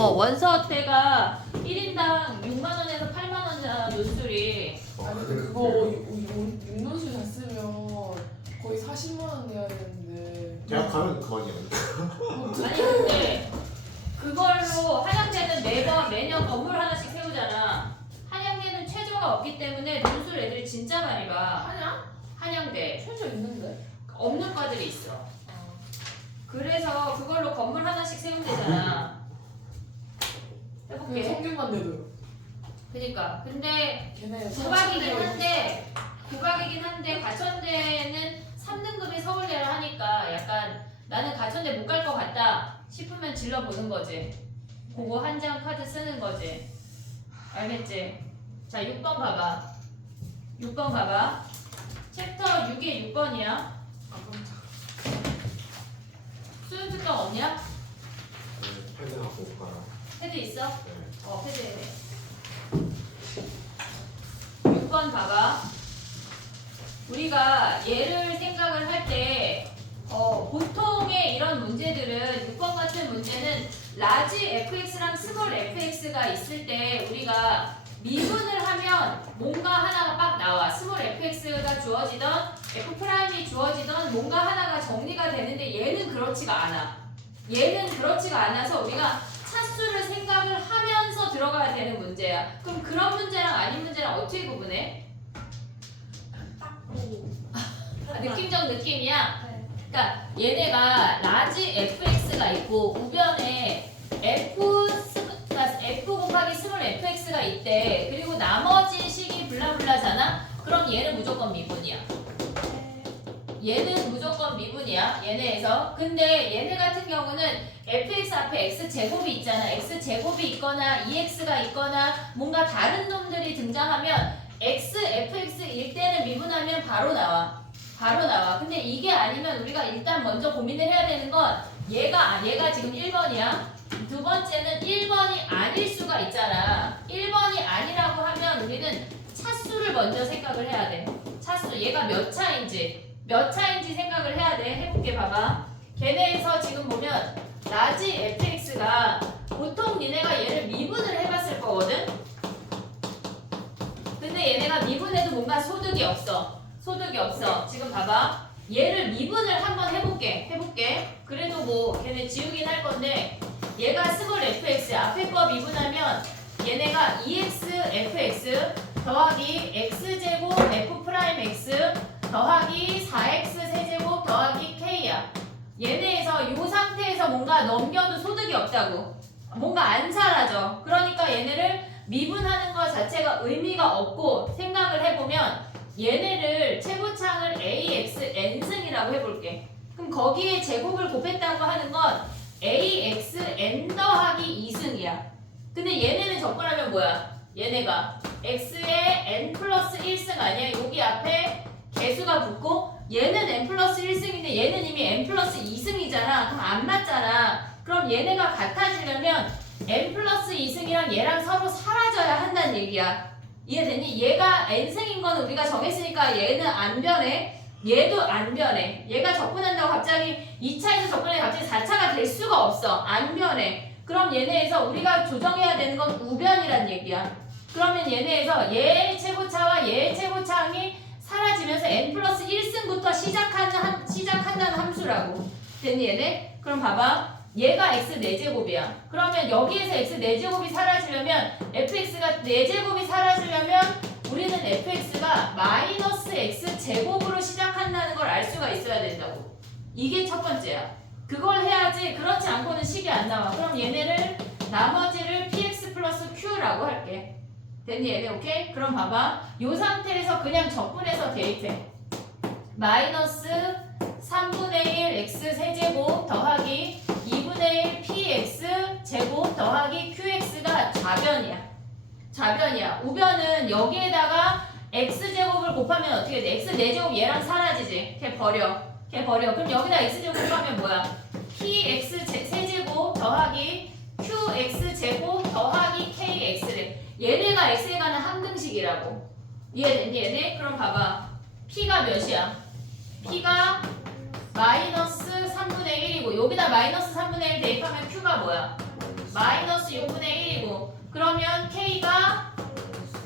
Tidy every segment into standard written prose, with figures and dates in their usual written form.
원서대가 1인당 6만원에서 8만원이잖아, 논술이. 아니 근데 그거 육론술 다 쓰면 거의 40만 원 내야 되는데. 대학 가면 그만이야. 아니, 근데 그걸로 한양대는 매년 건물 하나씩 세우잖아. 한양대는 최저가 없기 때문에 논술 애들이 진짜 많이 봐. 한양대. 최저 있는데? 없는 과들이 있어. 그래서 그걸로 건물 하나씩 세운대잖아. 그냥 해볼게. 성균관 내도. 그니까. 근데 걔네 국악이긴 한데 가천대는 3등급이 서울대를 하니까 약간 나는 가천대 못 갈 것 같다 싶으면 질러보는 거지. 그거 한 장 카드 쓰는 거지. 알겠지? 자, 6번 봐봐. 6번 봐봐. 챕터 6의 6번이야. 아 깜짝. 수능 특강 없냐? 패드 갖고 올까요? 패드 있어? 네. 패드 해. 6번 봐봐. 우리가 얘를 생각을 할 때 보통의 이런 문제들은 6번 같은 문제는 라지 fx랑 스몰 fx가 있을 때 우리가 미분을 하면 뭔가 하나가 빡 나와. 스몰 fx가 주어지던 f'이 주어지던 뭔가 하나가 정리가 되는데 얘는 그렇지가 않아. 얘는 그렇지가 않아서 우리가 차수를 생각을 하면서 들어가야 되는 문제야. 그럼 그런 문제랑 아닌 문제랑 어떻게 구분해? 느낌적 느낌이야. 그러니까 얘네가 라지 fx가 있고 우변에 f 곱하기 스몰 fx가 있대. 그리고 나머지 식이 블라블라잖아. 그럼 얘는 무조건 미분이야. 얘는 무조건 미분이야. 얘네에서. 근데 얘네 같은 경우는 fx 앞에 x제곱이 있잖아. x제곱이 있거나 2x가 있거나 뭔가 다른 놈들이 등장하면 fx일 때는 미분하면 바로 나와. 근데 이게 아니면 우리가 일단 먼저 고민을 해야 되는 건 얘가 지금 1번이야. 두 번째는 1번이 아닐 수가 있잖아. 1번이 아니라고 하면 우리는 차수를 먼저 생각을 해야 돼. 차수. 얘가 몇 차인지 생각을 해야 돼. 해볼게. 봐봐. 걔네에서 지금 보면 라지 fx가 보통 니네가 얘를 미분을 해봤을 거거든. 근데 얘네가 미분해도 뭔가 소득이 없어. 지금 봐봐. 얘를 미분을 한번 해볼게. 그래도 뭐 걔네 지우긴 할 건데 얘가 스몰 fx 앞에 거 미분하면 얘네가 2x fx 더하기 x제곱 f'x 더하기 4x 세제곱 더하기 k야. 얘네에서 이 상태에서 뭔가 넘겨도 소득이 없다고. 뭔가 안 사라져. 그러니까 얘네를 미분하는 것 자체가 의미가 없고 생각을 해보면 얘네를 최고창을 AXN승이라고 해볼게. 그럼 거기에 제곱을 곱했다고 하는 건 AXN 더하기 2승이야. 근데 얘네는 접근하면 뭐야? 얘네가 X에 N 플러스 1승 아니야? 여기 앞에 개수가 붙고 얘는 N 플러스 1승인데 얘는 이미 N 플러스 2승이잖아. 그럼 안 맞잖아. 그럼 얘네가 같아지려면 N 플러스 2승이랑 얘랑 서로 사라져야 한다는 얘기야. 이해되니? 얘가 n승인 건 우리가 정했으니까 얘는 안 변해. 얘도 안 변해. 얘가 접근한다고 갑자기 2차에서 접근해 갑자기 4차가 될 수가 없어. 안 변해. 그럼 얘네에서 우리가 조정해야 되는 건 우변이란 얘기야. 그러면 얘네에서 얘의 최고차와 얘의 최고차항이 사라지면서 n 플러스 1승부터 시작한다는 함수라고. 됐니 얘네? 그럼 봐봐. 얘가 x 4제곱이야. 그러면 여기에서 x 4제곱이 사라지려면 fx가 4제곱이 사라지려면 우리는 fx가 마이너스 x제곱으로 시작한다는 걸 알 수가 있어야 된다고. 이게 첫 번째야. 그걸 해야지. 그렇지 않고는 식이 안 나와. 그럼 얘네를 나머지를 px 플러스 q라고 할게. 됐니 얘네? 오케이? 그럼 봐봐. 이 상태에서 그냥 적분해서 대입해. 마이너스 3분의 1 x 세제곱 더하기 2분의 1 px 제곱 더하기 qx가 좌변이야. 우변은 여기에다가 x제곱을 곱하면 어떻게 돼? x 4제곱 얘랑 사라지지. 걔 버려. 그럼 여기다 x제곱 곱하면 뭐야? px 세제곱 더하기 qx제곱 더하기 kx래. 얘네가 x에 관한 항등식이라고. 이해됐니 얘네? 그럼 봐봐. p가 몇이야? p가 마이너스 3분의 1이고 여기다 마이너스 3분의 1 대입하면 q가 뭐야? 마이너스 6분의 1이고 그러면 K가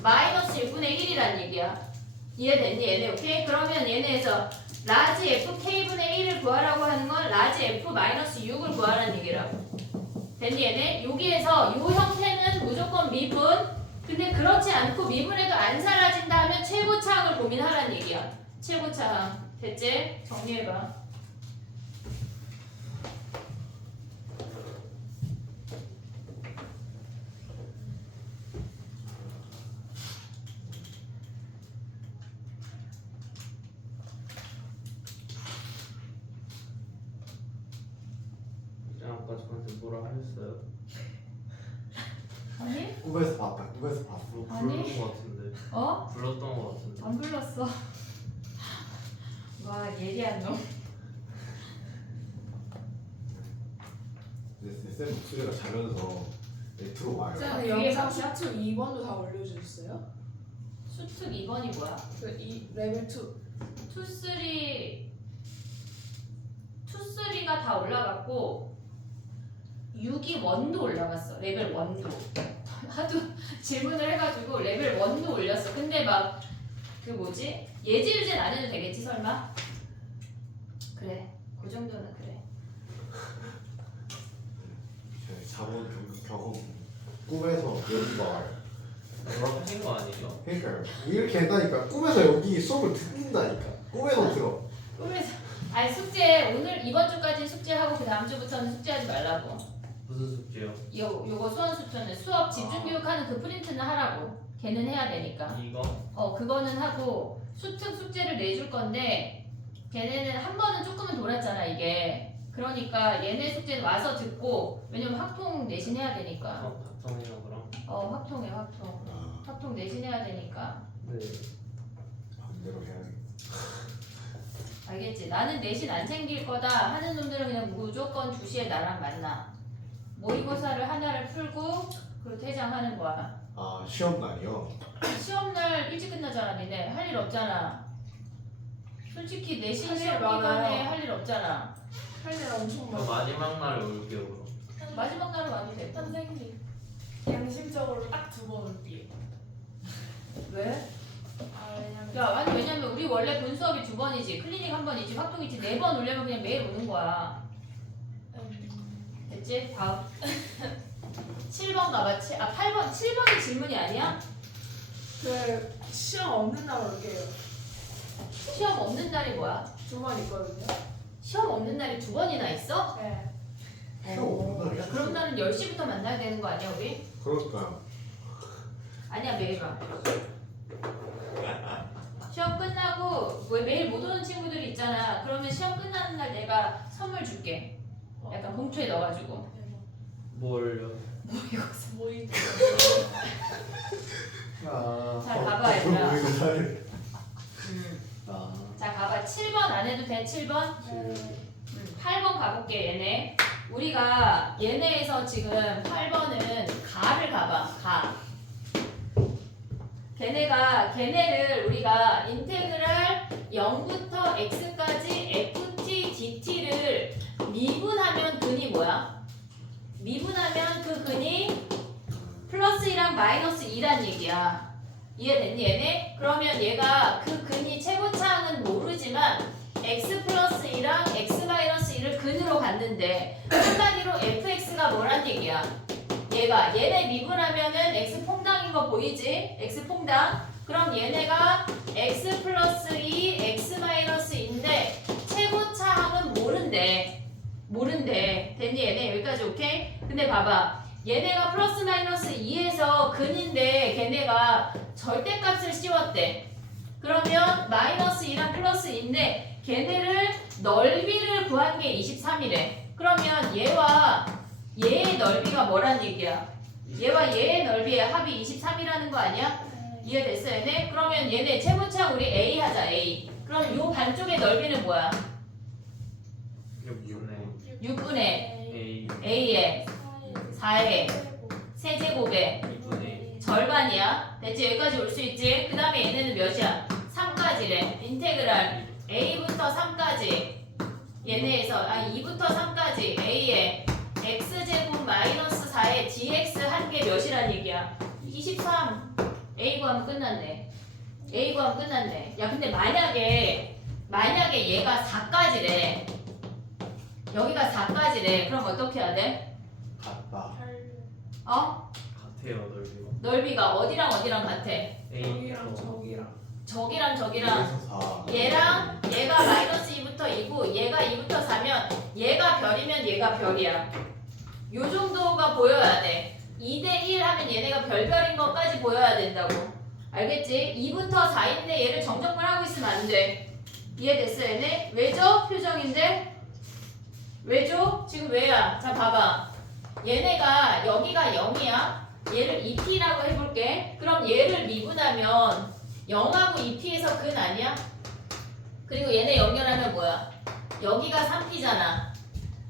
마이너스 6분의 1이란 얘기야. 이해됐니 얘네? 오케이? 그러면 얘네에서 라지 FK분의 1을 구하라고 하는 건 라지 F 마이너스 6을 구하라는 얘기라고. 됐니 얘네? 여기에서 요 형태는 무조건 미분. 근데 그렇지 않고 미분해도 안 사라진다 하면 최고차항을 고민하라는 얘기야. 최고차항. 됐지? 정리해봐. 아까 저한테 뭐라 하셨어요? 아니? 꿈에서 봤다. 꿈에서 봤어. 아니? 불렀던 거 같은데. 어? 불렀던 거 같은데. 안 불렀어. 와 예리한 놈. 쌤 목소리가 자면서 네트로 와요. 쌤 뒤에 영상 봤어? 수특 2번도 다 올려주셨어요? 수특 2번이 뭐야? 이 레벨 2 2,3가 다 올라갔고 6이 1도 올라갔어. 레벨 1도. 하도 질문을 해가지고 레벨 1도 올렸어. 근데 막 그 뭐지? 예지유제는 안 해도 되겠지 설마? 그래. 그 정도는 그래. 자본 경험 꿈에서 여기가 와요. 뭐라 하신 거 아니에요? 그러니까요. 이렇게 한다니까. 꿈에서 여기 수업을 듣는다니까. 꿈에서 들어. 꿈에서 아니 숙제 오늘 이번 주까지 숙제하고 그 다음 주부터는 숙제하지 말라고. 무슨 숙제요? 요거 수원 수천은 수업 집중 교육하는 그 프린트는 하라고. 걔는 해야 되니까. 이거? 그거는 하고 수특 숙제를 내줄 건데 걔네는 한 번은 조금은 돌았잖아 이게. 그러니까 얘네 숙제는 와서 듣고 왜냐면 확통 내신해야 되니까. 바텀이요 그럼? 확통해 확통. 아, 확통 내신해야 되니까. 네. 반대로 해야겠다. 알겠지? 나는 내신 안 챙길 거다 하는 놈들은 그냥 무조건 2시에 나랑 만나. 모의고사를 하나를 풀고 그리고 퇴장하는 거야. 아, 시험 날이요? 시험날 일찍 끝나잖아 니네. 할 일 없잖아. 솔직히 내신 할일 시험 많아요. 기간에 할 일 없잖아. 할 일 엄청 저 많아. 마지막 날에 올게요 그럼. 마지막 날은 와도 돼. 선생님 양심적으로 딱 2번 올게요. 왜? 왜냐면 야 아니 왜냐면 우리 원래 본 수업이 2번이지 클리닉 1번이지 확통이지 4번 올려면 그냥 매일 오는 거야. 됐지? 다음 7번 가봐. 8번 7번이 질문이 아니야? 그 시험 없는 날 올게요. 시험 없는 날이 뭐야? 2번 있거든요. 시험 없는 날이 2번이나 있어? 네. 시험 없는 날이 있어? 그럼 나는 10시부터 만나야 되는 거 아니야 우리? 그러니까요. 아니야 매일 와. 시험 끝나고 왜 매일 못 오는 친구들이 있잖아. 그러면 시험 끝나는 날 내가 선물 줄게. 약간 봉투에 넣어가지고. 뭘요? 모임. 아, 잘 봐봐, 얘들아. 음. 아, 자 가봐. 7번 안 해도 돼? 7번? 8번 가볼게 얘네. 우리가 얘네에서 지금 8번은 가를 가봐. 가. 걔네를 우리가 인테그랄 0부터 x까지 ft dt를 미분하면 근이 뭐야? 미분하면 그 근이 플러스 2랑 마이너스 2란 얘기야. 이해됐니 얘네? 그러면 얘가 그 근이 최고차항은 모르지만 x 플러스 2랑 x 마이너스 2를 근으로 갔는데 한마디로 fx가 뭐란 얘기야? 얘네 미분하면은 x 퐁당인 거 보이지? x 퐁당. 그럼 얘네가 x 플러스 2, x 마이너스 2인데 최고차항은 모른대. 됐니 얘네? 여기까지 오케이? 근데 봐봐. 얘네가 플러스 마이너스 2에서 근인데 걔네가 절대값을 씌웠대. 그러면 마이너스 2랑 플러스 2인데 걔네를 넓이를 구한 게 23이래. 그러면 얘의 넓이가 뭐란 얘기야? 얘와 얘의 넓이의 합이 23이라는 거 아니야? 이해됐어 얘네? 그러면 얘네 최고차항 우리 A 하자 A. 그럼 요 반쪽의 넓이는 뭐야? 6분의 6분의 A A의 4의 세제곱의 2분의 절반이야. 됐지? 여기까지 올 수 있지? 그 다음에 얘네는 몇이야? 3까지래. 인테그랄 A부터 3까지 얘네에서 2부터 3까지 A의 X제곱 마이너스 4의 24에 dx 한 개 몇이란 얘기야? 23. a 구하면 끝났네. a 구하면 끝났네. 야 근데 만약에 얘가 4까지래. 여기가 4까지래. 그럼 어떻게 해야 돼? 같다. 어? 같아요 넓이가. 넓이가 어디랑 어디랑 같아? 저기랑 저기랑. 저기랑 저기랑 그래서 4. 얘랑 얘가 마이너스 2부터 2고 얘가 2부터 4면 얘가 별이면 얘가 별이야. 요 정도가 보여야 돼. 2대1 하면 얘네가 별별인 것까지 보여야 된다고. 알겠지? 2부터 4인데 얘를 정정분하고 있으면 안 돼. 이해됐어 얘네? 왜죠? 표정인데? 왜죠? 지금 왜야? 자 봐봐. 얘네가 여기가 0이야. 얘를 2p라고 해볼게. 그럼 얘를 미분하면 0하고 2p에서 근 아니야? 그리고 얘네 연결하면 뭐야? 여기가 3p잖아.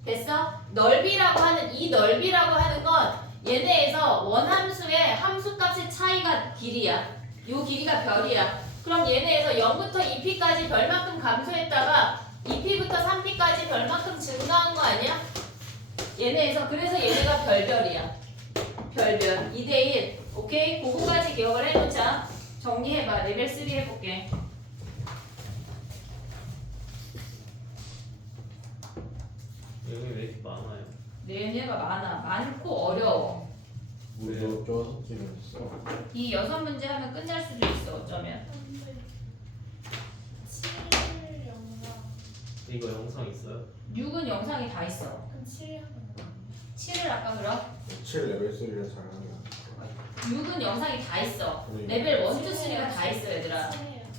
됐어? 넓이라고 하는 이 넓이라고 하는 건 얘네에서 원함수의 함수값의 차이가 길이야. 요 길이가 별이야. 그럼 얘네에서 0부터 2p까지 별만큼 감소했다가 2p부터 3p까지 별만큼 증가한 거 아니야? 얘네에서 그래서 얘네가 별별이야. 별별 2대1. 오케이? 그거까지 기억을 해놓자. 정리해봐. 레벨 3 해볼게. 여기 왜 이렇게 많아요? 얘네가 많고 어려워. 우리 왜요? 6개면 써. 이 6문제 하면 끝날 수도 있어. 어쩌면. 이거 영상 있어요? 6은 영상이 다 있어. 7을 아까 그럼? 7 레벨 3를 잘하면. 6은 영상이 다 있어. 레벨 1, 2, 3가 다 있어 얘들아.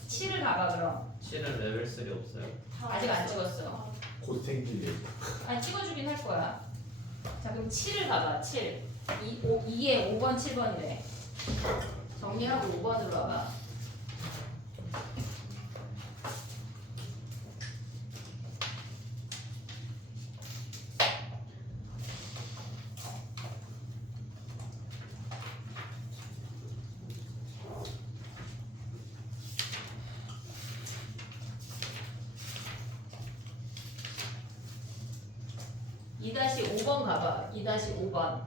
7을 가봐 그럼. 7은 레벨 3 없어요? 아직 안 찍었어. 곧 생기네. 아니 찍어주긴 할 거야. 자 그럼 7을 가봐. 7. 2에 5번, 7번이래. 정리하고 5번으로 와봐. (2-5번) 가봐. 2-5번.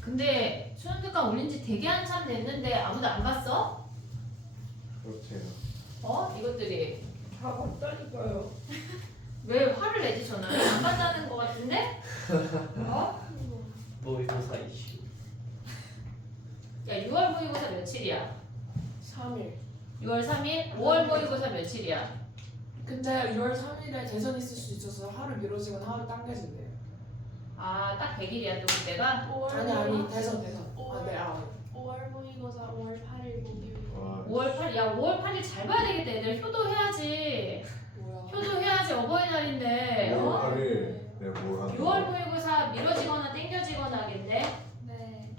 근데 수능특강 올린 지 되게 한참 됐는데 아무도 안 봤어? 그렇대요. 어? 이것들이 다 봤다니까요. 왜 화를 내지 저는? 안 봤다는 거 같은데? 어? 모의고사 이슈. 야 6월 모의고사 며칠이야? 3일. 6월 3일? 5월 모의고사 며칠이야? 근데 6월 3일에 대선 있을 수 있어서 하루 미뤄지거나 하루 당겨진대요. 아 딱 100일이야 또 그때가? 아니 대선. 아, 네, 5월 모의고사 5월 8일 목요일. 와, 5월 8일 야 5월 8일 잘 봐야 되겠다 애들 효도해야지. 뭐야? 효도해야지 어버이날인데 5월 어? 8일 내가 뭘 하는 6월 모의고사 미뤄지거나 땡겨지거나 하겠네. 네.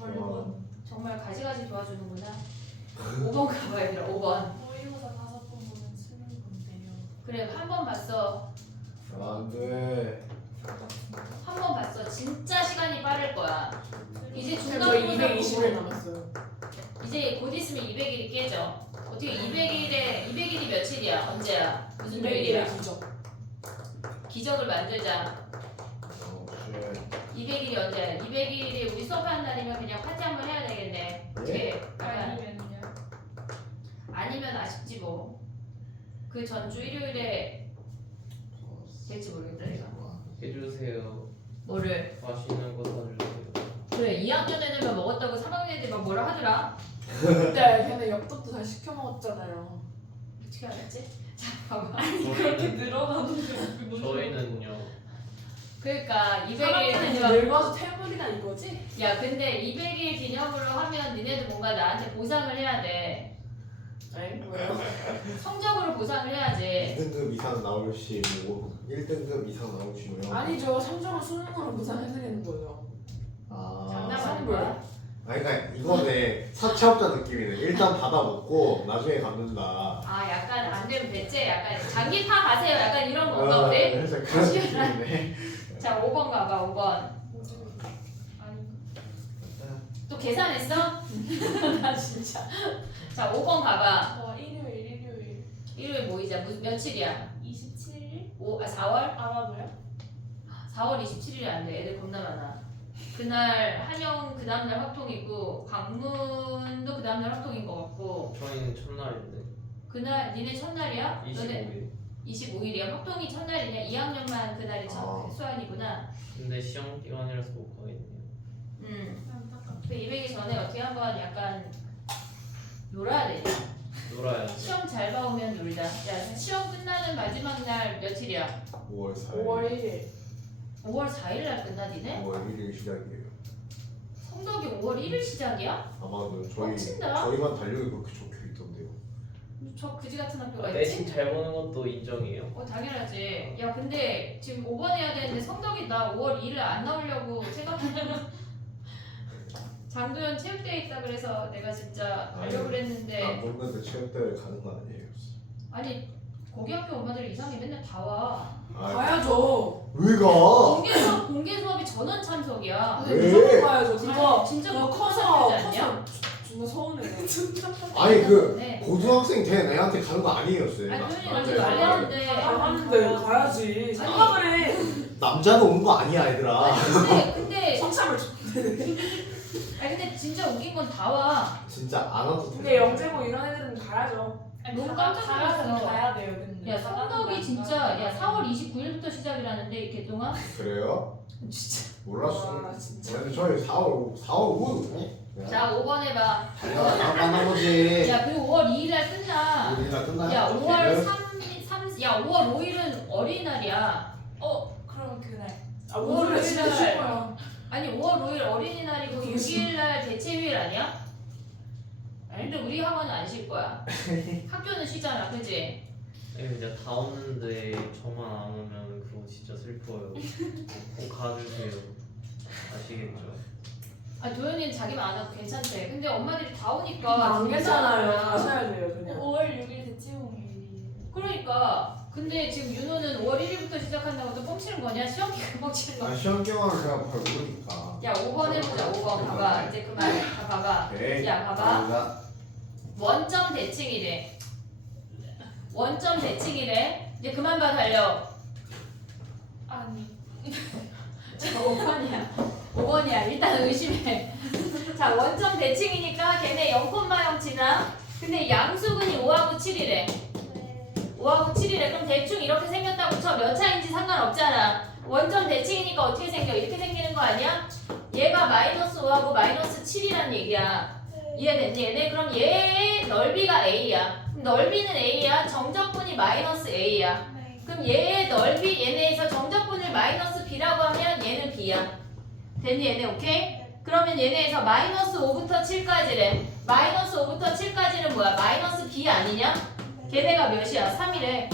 와, 정말 가지가지 도와주는구나. 5번 가봐 얘들아 5번. 모의고사 5번 보면 수능 건데요. 그래 한 번 봤어. 안 돼. 한 번 봤어. 진짜 시간이 빠를 거야. 이제 저 중간고사 220일 보고 남았어요. 이제 곧 있으면 200일이 깨져. 어떻게 200일이 며칠이야? 언제야? 무슨 요일이야? 200일의 기적. 기적을 만들자. 어, 쉣. 200일이 언제야? 200일이 우리 수업하는 날이면 그냥 파티 한번 해야 되겠네. 어떻게? 약간 아니면요. 아니면 아쉽지 뭐. 그 전주 일요일에 될지 모르겠다 내가. 해주세요. 뭐를? 맛있는 거 사주세요. 그래 2학년 애들만 먹었다고 3학년 애들 막 뭐라 하더라. 그때 걔네 엽떡도 다 시켜 먹었잖아요. 어떻게 알았지? 자 봐봐. 그렇게 늘어나는데 저희는요. 그러니까 200일 사람들이 기념. 늙어서 태물이다 이거지? 야 근데 200일 기념으로 하면 니네도 뭔가 나한테 보상을 해야 돼. 에? 뭐야? 성적으로 보상을 해야지. 2등급 이상 나오시고 1등급 이상 나오시고요. 아니죠. 삼성은 수능으로 보상해드리는 거죠. 아, 장난하는 선물. 거야? 아니 그러니까 이거네 사채업자 느낌이네. 일단 받아 먹고 나중에 갚는다. 아 약간 안 되면 대체 약간 장기 파 가세요. 약간 이런 건가 우리? 그래서 그런 느낌이네. 자 5번 가봐 5번. 아니 또 계산했어? 나 진짜. 자 5번 가봐. 와 일요일 일요일 모이자. 며칠이야? 27일? 4월? 알아봐요? 4월 27일이 안 돼. 애들 겁나 많아. 그날 한영 그 다음날 확통이고 강문도 그 다음날 확통인 것 같고 저희는 첫날인데 그날 니네 첫날이야? 너네 25일. 25일이야. 확통이 첫날이냐? 2학년만 그날이 첫 수환이구나. 근데 시험 기간이라서 못 가겠네요. 안타깝다. 그 200일 전에 어떻게 한번 약간 놀아야 돼. 놀아야지. 시험 잘 봐오면 놀자. 야 시험 끝나는 마지막 날 며칠이야? 5월 4일. 5월 1일. 5월 4일 날 끝나지네? 5월 1일 시작이에요. 성덕이 5월 1일 시작이야? 아마도 뻥친다. 저희만 달력이 그렇게 적혀 있던데요. 저 그지 같은 학교가 있지? 내신 잘 보는 것도 인정이에요. 당연하지. 야 근데 지금 5번 해야 되는데 성덕이 나 5월 2일 안 나오려고 생각하면 장도연 체육대회 있다 그래서 내가 진짜 가려고 그랬는데 안 먹는데 체육대회 가는 거 아니에요? 아니 거기 학교 엄마들 이상해 맨날 다 와. 가야죠. 왜 가? 공개 수업이 전원 참석이야. 왜? 무조건 가야죠. 그거 진짜 그거 그거 커서 힘들지 않냐? 존나 서운해. 아니 그 네. 고등학생 된 애한테 가는 거 아니에요, 쌤. 아니 도현이 안 너 돼. 말렸는데 가는데 가야지. 생각을 해. 남자는 온 거 아니야, 얘들아. 근데 성참을 아니 근데 진짜 웃긴 건 다 와. 진짜 안 와도 돼. 근데 영재고 이런 애들은 가야죠. 너무 깜짝 놀랐어. 가야 돼요 근데. 야 성덕이 진짜 야 4월 29일부터 시작이라는데 이 개동아 그래요? 진짜. 몰랐어. 와, 진짜. 원래 저희 4월 5일. 자 5번 해봐. 달려가 다음 만나보지. 야 그리고 5월 2일 날 끝나. 우리가 끝나요? 야 5월 3, 야 5월 5일은 어린이날이야. 그러면 그날. 아 오늘은 진짜 쉴 거야. 아니 5월 5일 어린이날이고 6일 날 대체휴일 아니야? 아니 근데 우리 학원은 안 쉴 거야. 학교는 쉬잖아, 그지? 아니 진짜 다 오는데 저만 안 오면 그거 진짜 슬퍼요. 꼭 가주세요. 아시겠죠? 아 도현이는 자기만 안 와도 괜찮대. 근데 엄마들이 다 오니까 안 괜찮아요. 괜찮아. 가셔야 돼요 그냥. 5월 6일 대치홍일이에요. 그러니까 근데 지금 윤호는 5월 1일부터 시작한다고 또 뻥치는 거냐? 시험 기간 뻥치는 거야? 아, 시험 경험을 제가 잘 모르니까. 야 5번 해보자. 5번 봐봐. 이제 그만. 다 봐봐. 오케이. 야 봐봐. 감사합니다. 원점 대칭이래. 원점 대칭이래. 이제 그만 봐 달려. 아니. 자 5번이야. 5번이야. 일단 의심해. 자 원점 대칭이니까 걔네 0,0 지나. 근데 양수근이 5하고 7이래. 네. 5하고 7이래. 그럼 대충 이렇게 생겼다고 쳐. 몇 차인지 상관없잖아. 원점 대칭이니까 어떻게 생겨? 이렇게 생기는 거 아니야? 얘가 마이너스 5하고 마이너스 7이란 얘기야. 이해됐니? 얘네 그럼 얘의 넓이가 A야. 그럼 넓이는 A야. 정적분이 마이너스 A야. 네. 그럼 얘의 넓이 얘네에서 정적분을 마이너스 B라고 하면 얘는 B야. 됐니? 얘네 오케이? 그러면 얘네에서 마이너스 5부터 7까지래. 마이너스 5부터 7까지는 뭐야? 마이너스 B 아니냐? 걔네가 몇이야? 3이래.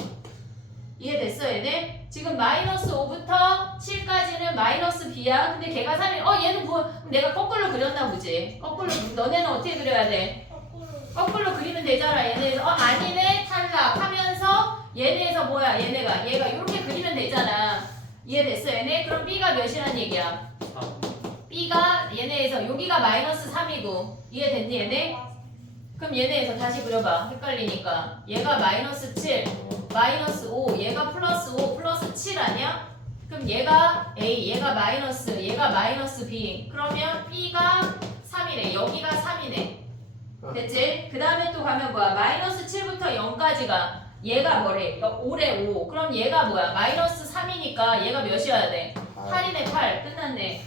이해됐어 얘네? 지금 마이너스 5부터 7까지는 마이너스 B야. 근데 걔가 3이 얘는 뭐 내가 거꾸로 그렸나 보지. 거꾸로 너네는 어떻게 그려야 돼? 거꾸로 그리면 되잖아. 얘네에서 아니네 탈락 하면서 얘네에서 뭐야? 얘가 이렇게 그리면 되잖아. 이해됐어 얘네? 그럼 B가 몇이란 얘기야? 3. B가 얘네에서 여기가 마이너스 3이고 이해됐니 얘네? 그럼 얘네에서 다시 그려봐. 헷갈리니까 얘가 마이너스 7 마이너스 5 얘가 플러스 5 플러스 7 아니야? 그럼 얘가 A 얘가 마이너스 B 그러면 B가 3이래. 여기가 3이네. 됐지? 그 다음에 또 가면 뭐야? 마이너스 7부터 0까지가 얘가 뭐래? 5래 5 그럼 얘가 뭐야? 마이너스 3이니까 얘가 몇이어야 돼? 8이네 8 끝났네.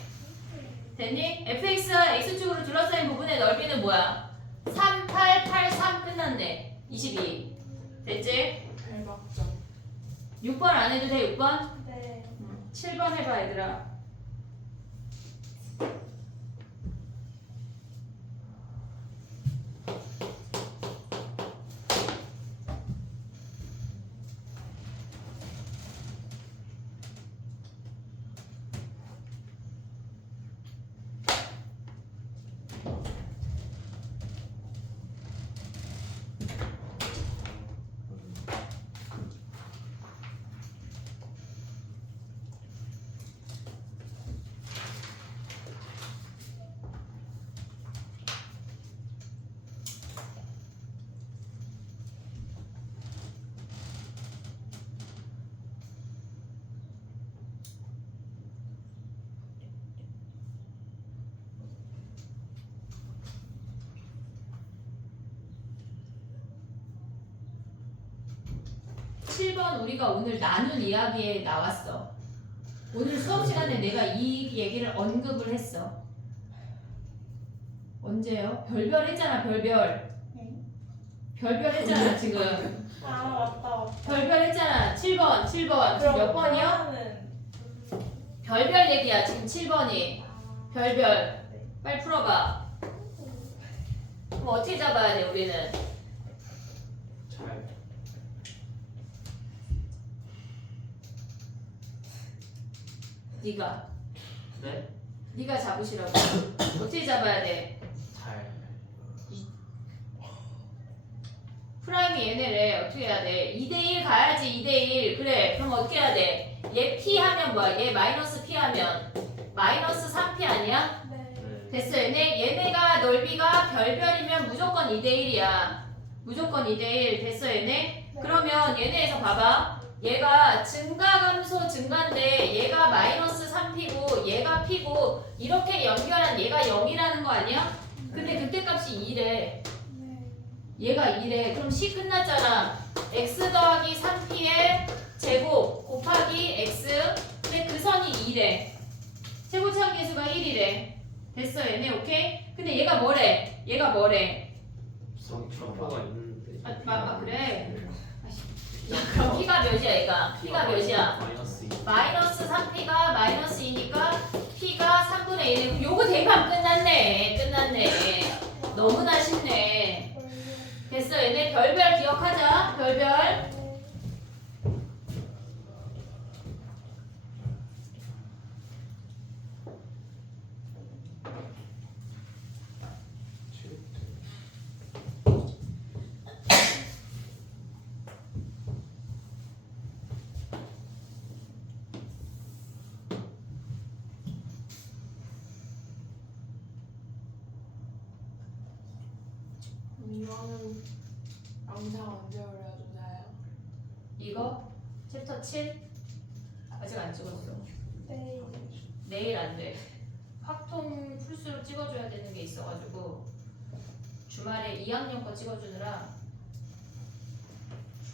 됐니? fx와 x축으로 둘러싸인 부분의 넓이는 뭐야? 3, 8, 8, 3 끝났네. 22. 됐지? 대박점. 6번 안 해도 돼? 6번? 네. 7번 해봐 얘들아. 7번 우리가 오늘 나눈 이야기에 나왔어. 오늘 수업 시간에 내가 이 얘기를 언급을 했어. 언제요? 별별 했잖아, 별별. 별별 했잖아, 지금. 아 맞다. 별별 했잖아. 7번. 지금 몇 번이요? 그러면은 별별 얘기야, 지금 7번이. 별별. 빨리 풀어봐. 그럼 어떻게 잡아야 돼, 우리는? 잘. 네가. 네? 네가 잡으시라고. 어떻게 잡아야 돼? 잘. 프라임이 얘네를 어떻게 해야 돼? 2대1 가야지 2대1. 그래 그럼 어떻게 해야 돼? 얘 P 하면 뭐야? 얘 마이너스 P 하면 마이너스 3P 아니야? 네. 네. 됐어. 얘네가 넓이가 별별이면 무조건 2대1이야. 무조건 2대1. 됐어 얘네? 그러면 얘네에서 봐봐. 얘가 증가감소 증가인데 얘가 마이너스 3P고 얘가 P고 이렇게 연결한 얘가 0이라는 거 아니야? 근데 그때 값이 2래. 네. 얘가 2래. 그럼 C 끝났잖아. x 더하기 3p의 제곱 곱하기 x. 근데 그 선이 2래. 최고차항 계수가 1이래. 됐어 얘네 오케이? 근데 얘가 뭐래? 점표가 있는데. 그래? 야 그럼 p가 몇이야 얘가? p가 몇이야? 마이너스 2. 마이너스 3p가 마이너스 2니까 p가 3분의 1이고 요거 대입하면 끝났네. 너무나 쉽네. 됐어 얘네 별별 기억하자. 별별. 이거는 영상 언제 올려주나요? 이거 챕터 7 아직 안 찍었어. 네. 내일 안 돼. 확통 풀수록 찍어줘야 되는 게 있어가지고 주말에 2학년 거 찍어주느라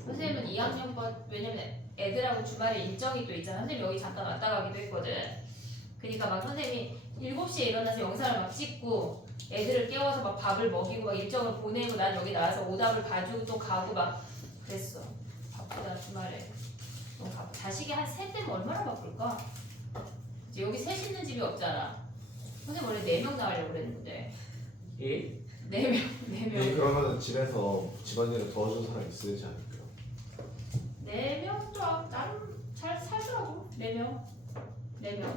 선생님은 2학년 거 왜냐면 애들하고 주말에 일정이 또 있잖아. 선생님 여기 잠깐 왔다 가기도 했거든. 그러니까 막 선생님이 7시에 일어나서 영상을 막 찍고 애들을 깨워서 막 밥을 먹이고 막 일정을 보내고 난 여기 나와서 오답을 봐주고 또 가고 막 그랬어. 바쁘다 주말에. 너무 바빠. 자식이 한 3대면 얼마나 바쁠까? 이제 여기 셋 있는 집이 없잖아. 선생님 원래 4명 나가려고 그랬는데 예? 4명 네, 그러면 집에서 집안일을 도와주는 사람 있으지 않을까요? 4명도 나름 잘 살더라고. 4명 그래서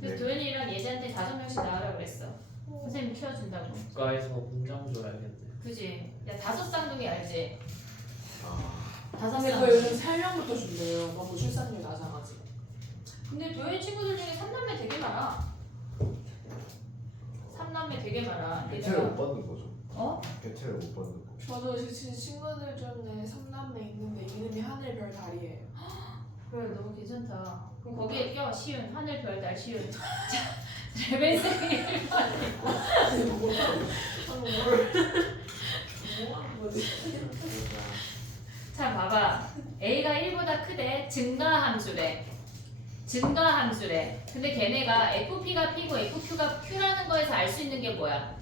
네. 도현이랑 예지한테 5명씩 나가라고 그랬어. 선생님 키워준다고. 국가에서 분장 줘야겠네. 그지? 야 5쌍둥이 알지? 아, 5쌍둥이. 근데 그 요즘 3명부터 준대요. 너무 출산율 낮아가지고. 근데 도현 친구들 중에 3남매 되게 많아. 3남매 되게 많아. 혜택을 못 받는 거죠. 어? 혜택을 못 받는 거. 저도 제 친구들 중에 3남매 있는데 이름이 하늘 별 달이에요. 그래 너무 괜찮다. 그럼 거기에 껴 시윤 하늘 별달 시윤. 레벨생이 뭐 하는 거지? 자 봐봐. A가 1보다 크대. 증가함수래. 근데 걔네가 FP가 P고 FQ가 Q라는 거에서 알 수 있는 게 뭐야?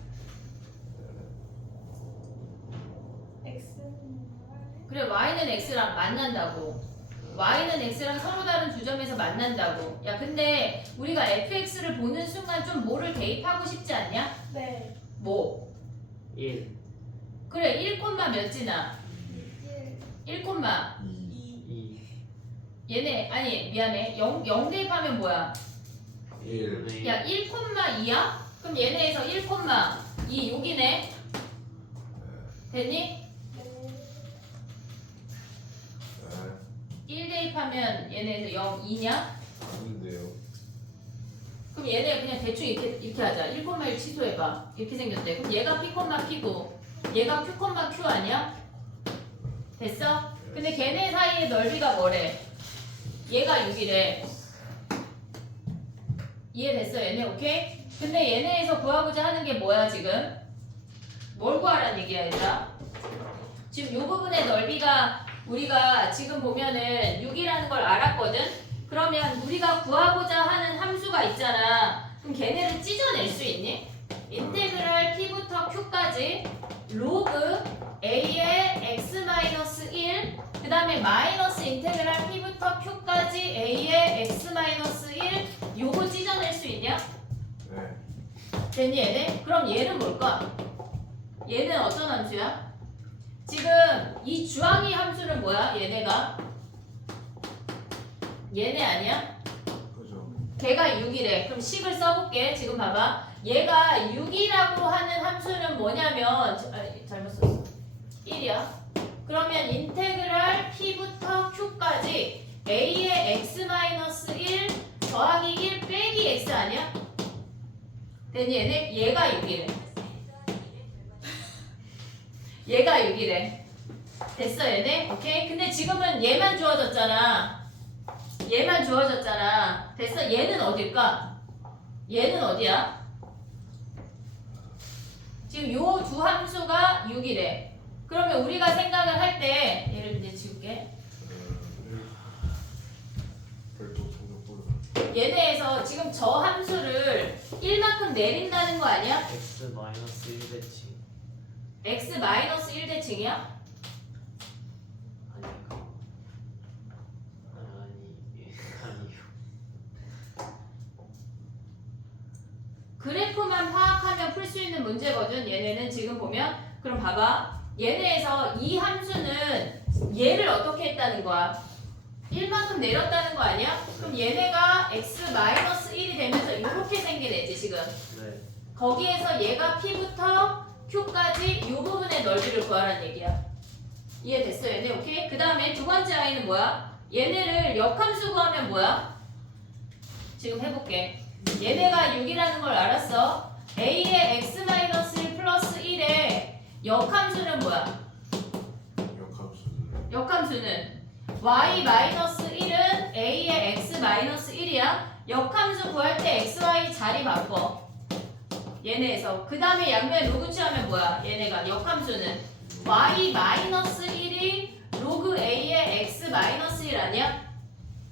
X는 그래 Y는 X랑 만난다고. Y는 X랑 서로 다른 두 점에서 만난다고. 야 근데 우리가 FX를 보는 순간 좀 뭐를 대입하고 싶지 않냐? 네. 뭐? 1. 그래 1, 몇 지나? 1. 1, 2, 2. 얘네 아니 미안해 0 대입하면 뭐야? 1. 야 1,2야? 그럼 얘네에서 1,2 여기네. 됐니? 네. 1 대입하면 얘네에서 0, 2냐? 아닌데요. 그럼 얘네 그냥 대충 이렇게 하자. 1,1 취소해봐. 이렇게 생겼대. 그럼 얘가 P, P고 얘가 Q, Q 아니야? 됐어? 근데 걔네 사이의 넓이가 뭐래? 얘가 6이래. 이해됐어 얘네 오케이? 근데 얘네에서 구하고자 하는 게 뭐야 지금? 뭘 구하라는 얘기야 얘들아? 지금 요 부분의 넓이가 우리가 지금 보면은 6이라는 걸 알았거든? 그러면 우리가 구하고자 하는 함수가 있잖아. 그럼 걔네를 찢어낼 수 있니? 인테그랄 t부터 q까지 로그 a의 x-1 그 다음에 마이너스 인테그랄 t부터 q까지 a의 x-1 요거 찢어낼 수 있냐? 네. 됐니 얘네? 그럼 얘는 뭘까? 얘는 어떤 함수야? 지금 이 주황이 함수는 뭐야? 얘네가 얘네 아니야? 그죠. 걔가 6이래. 그럼 식을 써볼게. 지금 봐봐. 얘가 6이라고 하는 함수는 뭐냐면 잘못 썼어. 1이야. 그러면 인테그랄 p부터 q까지 a의 x-1 더하기 1 빼기 x 아니야? 됐니 얘네? 얘가 6이래. 얘가 6이래. 됐어 얘네? 오케이? 근데 지금은 얘만 주어졌잖아. 얘만 주어졌잖아. 됐어? 얘는 어딜까? 얘는 어디야? 지금 요 두 함수가 6이래. 그러면 우리가 생각을 할 때 얘를 이제 지울게. 별도 종족보다. 얘네에서 지금 저 함수를 1만큼 내린다는 거 아니야? x-1대칭 x-1대칭이야? 아니요. 그래프만 파악하면 풀 수 있는 문제거든. 얘네는 지금 보면 그럼 봐봐. 얘네에서 이 함수는 얘를 어떻게 했다는 거야? 1만큼 내렸다는 거 아니야? 그럼 얘네가 x-1이 되면서 이렇게 생긴 애지 지금. 네. 거기에서 얘가 p부터 q까지 이 부분의 넓이를 구하라는 얘기야. 이해됐어 얘네? 오케이? 그 다음에 두 번째 아이는 뭐야? 얘네를 역함수 구하면 뭐야? 지금 해볼게. 얘네가 6이라는 걸 알았어. a의 x-1 플러스 1의 역함수는 뭐야? 역함수는 역함수는 y-1은 a의 x-1이야. 역함수 구할 때 xy 자리 바꿔. 얘네에서 그 다음에 양면에 로그 취하면 뭐야? 얘네가 역함수는 y-1이 로그 a의 x-1 아니야?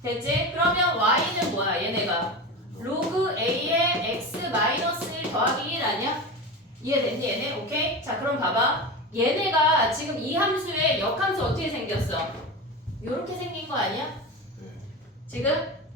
됐지? 그러면 y는 뭐야? 얘네가 로그 a의 x-1 더하기 1 아니야? 이해됐니 얘네? 오케이? 자 그럼 봐봐. 얘네가 지금 이 함수의 역함수 어떻게 생겼어? 요렇게 생긴 거 아니야? 네. 지금?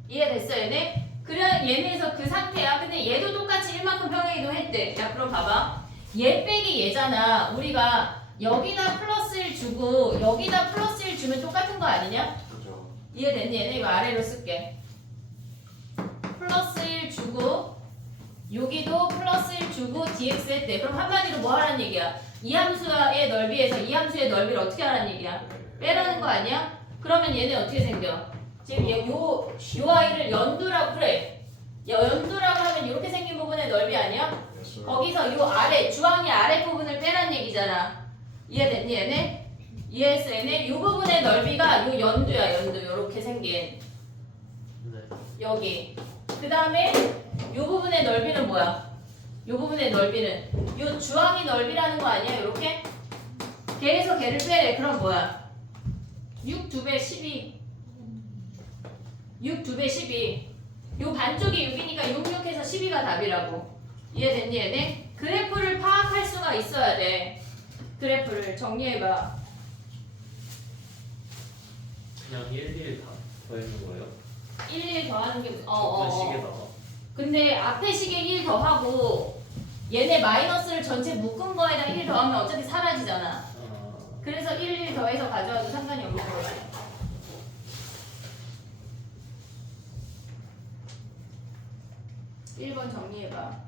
이해됐어 얘네? 그래 얘네에서 그 상태야. 근데 얘도 똑같이 1만큼 평행이동 했대. 야 그럼 봐봐. 얘 빼기 얘잖아. 우리가 여기다 플러스 1 주고 여기다 플러스 1 주면 똑같은 거 아니냐? 그죠. 이해됐니 얘네? 이거 아래로 쓸게. 플러스 1 주고 여기도 플러스 1 주고 dx 했대. 그럼 한마디로 뭐 하라는 얘기야? 이 함수의 넓이에서 이 함수의 넓이를 어떻게 하라는 얘기야? 빼라는 거 아니야? 그러면 얘네 어떻게 생겨? 지금 요 아이를 연두라고 그래. 연두라고 하면 이렇게 생긴 부분의 넓이 아니야? 됐어요. 거기서 요 아래 주황이 아래 부분을 빼란 얘기잖아. 이해됐니 얘네? 이해했어 얘네? 요 부분의 넓이가 요 연두야 연두. 요렇게 생긴 네. 여기. 그 다음에 요 부분의 넓이는 뭐야? 요 부분의 넓이는 요 주황이 넓이라는 거 아니야? 요렇게? 걔에서 걔를 빼래. 그럼 뭐야? 6 2배 12. 6 2배 12. 요 반쪽이 6이니까 6, 6해서 12가 답이라고. 이해됐니 얘네? 그래프를 파악할 수가 있어야 돼. 그래프를 정리해봐. 그냥 1, 1다 더해는 거예요? 1, 1 더하는 게 시계다가 근데 앞에 시계 1 더하고 얘네 마이너스를 전체 묶은 거에다 1 더하면 어차피 사라지잖아. 그래서 1, 1 더해서 가져와도 상관이 없는 거지. 1번 정리해봐.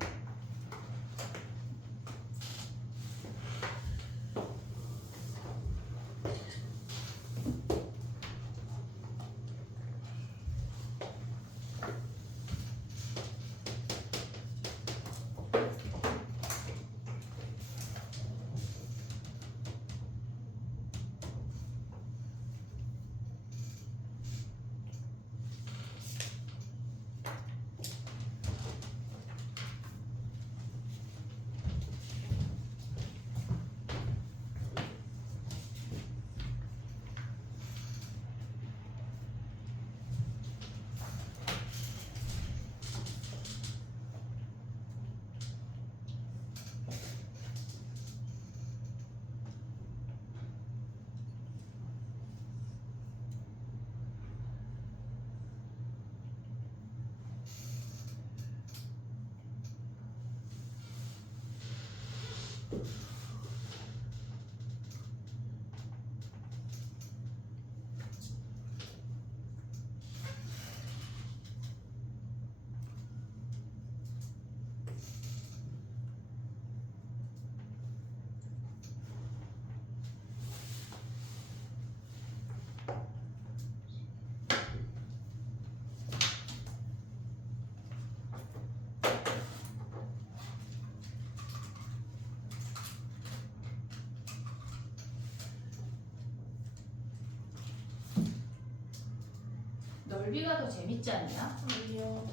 넓이가 더 재밌지 않냐? 아니요.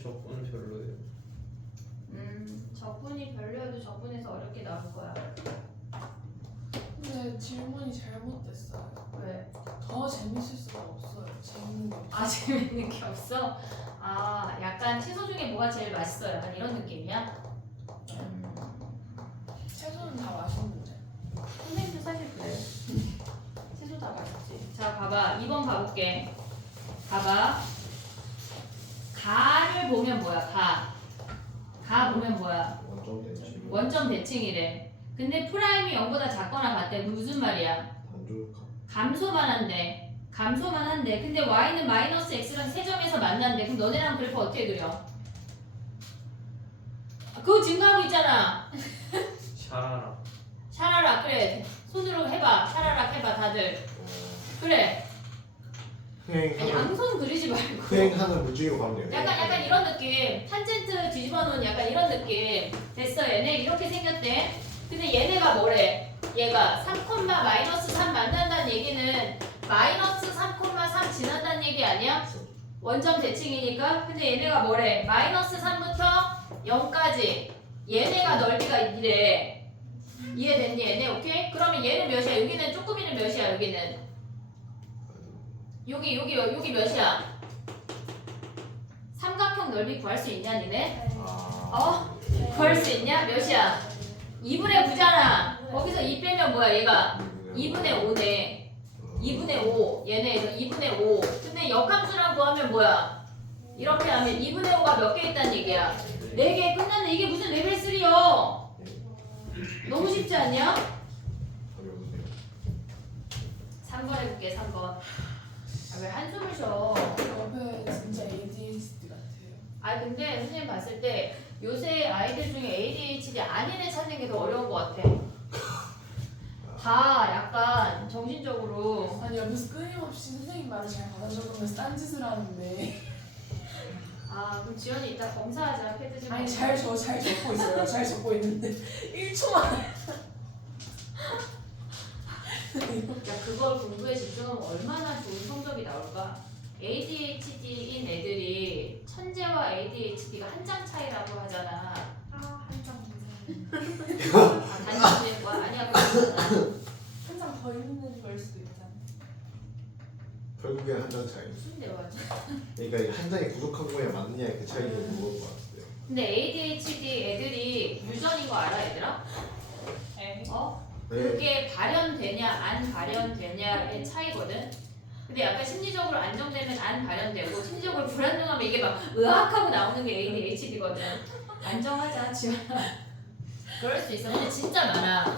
적분 별로예요. 적분이 별로여도 적분에서 어렵게 나올 거야. 근데 질문이 잘못됐어요. 왜? 더 재밌을 수가 없어요. 재밌는 게 없어요. 아 재밌는 게 없어? 아 약간 채소 중에 뭐가 제일 맛있어? 약간 이런 느낌이야? 채소는 다 맛있는데. 선생님도 사실 그래. 채소 다 맛있지. 자 봐봐 2번 가볼게. 봐봐. 가를 보면 뭐야? 가 보면 뭐야? 원점 대칭. 원점 대칭이래. 근데 프라임이 0보다 작거나 같대. 무슨 말이야? 단조각. 감소만 한대. 근데 y는 마이너스 x랑 세 점에서 만난대. 그럼 너네랑 그래프 어떻게 그려? 그거 증가하고 있잖아. 샤라라. 샤라락 그래. 손으로 해봐. 샤라락 해봐 다들. 그래. 아니 횡하는 양손 그리지 말고. 횡하는 물질로 가면 돼요. 약간 이런 느낌. 탄젠트 뒤집어 놓은 약간 이런 느낌. 됐어 얘네 이렇게 생겼대. 근데 얘네가 뭐래? 얘가 3, 마이너스 3 만난다는 얘기는 마이너스 3, 지난다는 얘기 아니야? 원점 대칭이니까. 근데 얘네가 뭐래? 마이너스 3부터 0까지 얘네가 넓이가 이래. 이해됐니 얘네? 오케이? 그러면 얘는 몇이야? 여기는 쪼끄미는 몇이야? 여기 몇이야? 삼각형 넓이 구할 수 있냐 니네? 어? 구할 수 있냐? 몇이야? 2분의 9잖아. 거기서 2 빼면 뭐야 얘가? 2분의 5네. 2분의 5. 얘네에서 2분의 5. 근데 역함수랑 구하면 뭐야? 이렇게 하면 2분의 5가 몇 개 있다는 얘기야? 4개 끝났네. 이게 무슨 레벨 3요? 너무 쉽지 않냐? 3번 해볼게 3번. 왜 한숨을 쉬어? 옆에 진짜 ADHD 같아요. 아 근데 선생님 봤을 때 요새 아이들 중에 ADHD 아닌 애 찾는 게 더 어려운 것 같아. 다 약간 정신적으로. 아니 옆에서 끊임없이 선생님 말을 잘 받아 적으면서 딴짓을 하는데. 아 그럼 지연이 이따 검사하자. 패드 좀. 아니 잘 적고 있어요. 잘 적고 있는데 1초만. 야 그걸 공부에 집중하면 얼마나 좋은 성적이 나올까? ADHD인 애들이 천재와 ADHD가 한 장 차이라고 하잖아. 한장 단지 뭐 아니야 그거잖아. 한장 더 있는 걸 수도 있잖아. 결국에 한 장 차이. 무슨 대화지? 그러니까 이게 한 장이 부족한 거야 맞느냐 그 차이를 물어본 것 같아요. 근데 ADHD 애들이 유전인 거 알아 얘들아? 어? 네. 그게 발현되냐 안 발현되냐의 차이거든. 근데 약간 심리적으로 안정되면 안 발현되고 심리적으로 불안정하면 이게 막 으악하고 나오는 게 ADHD거든. 안정하자 지연아. 그럴 수 있어. 근데 진짜 많아.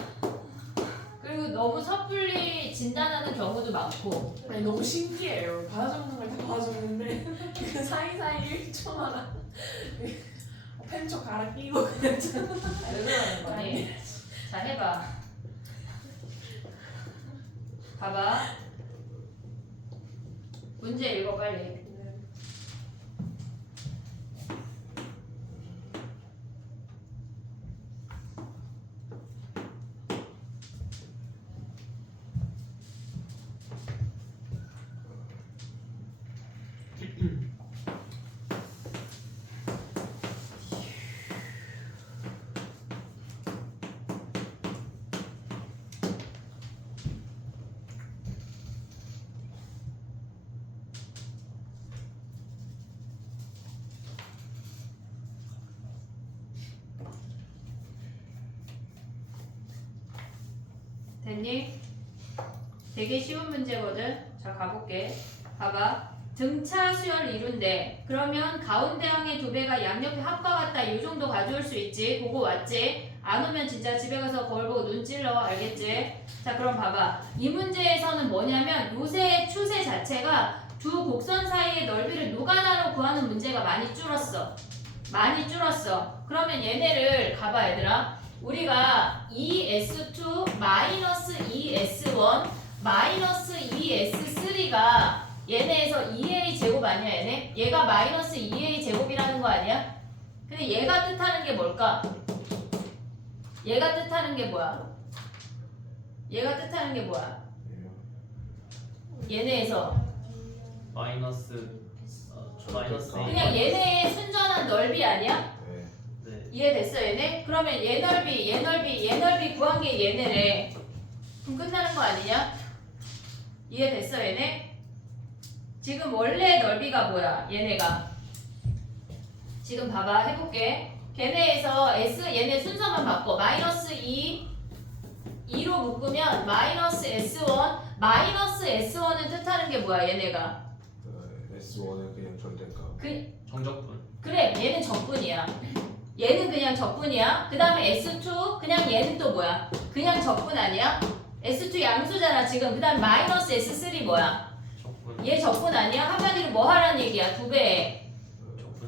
그리고 너무 섣불리 진단하는 경우도 많고. 아니 너무 신기해요. 받아 적는 걸 다 받아 적는데 그 사이사이 1초만 펜초 갈아 끼고 그냥 왜 그러는 거니? 자 해봐. 봐봐. 문제 읽어 빨리. 됐니? 되게 쉬운 문제거든. 자 가볼게. 봐봐. 등차 수열 이룬대. 그러면 가운데 항의 두 배가 양옆에 합과 같다. 이 정도 가져올 수 있지. 보고 왔지? 안 오면 진짜 집에 가서 거울 보고 눈 찔러. 알겠지? 자 그럼 봐봐. 이 문제에서는 뭐냐면 요새 추세 자체가 두 곡선 사이의 넓이를 노가다로 구하는 문제가 많이 줄었어. 그러면 얘네를 가봐 얘들아. 우리가 2S2 마이너스 2S1 마이너스 2S3가 얘네에서 2A 제곱 아니야 얘네? 얘가 마이너스 2A 제곱이라는 거 아니야? 근데 얘가 뜻하는 게 뭘까? 얘가 뜻하는 게 뭐야? 얘네에서 마이너스 마이너스 그냥 얘네의 순전한 넓이 아니야? 네. 네. 이해됐어 얘네? 그러면 얘 넓이 구한 게 얘네래. 그럼 끝나는 거 아니냐? 이해됐어 얘네? 지금 원래 넓이가 뭐야 얘네가? 지금 봐봐 해볼게. 걔네에서 S 얘네 순서만 바꿔. 마이너스 2로 묶으면 마이너스 S1 마이너스 S1을 뜻하는 게 뭐야 얘네가? S1은 그냥 절대값. 정적분. 그래 얘는 적분이야. 얘는 그냥 적분이야. 그 다음에 S2 그냥 얘는 또 뭐야? 그냥 적분 아니야? S2 양수잖아 지금. 그 다음에 마이너스 S3 뭐야? 적분. 얘 적분 아니야? 한마디로 뭐 하라는 얘기야? 2배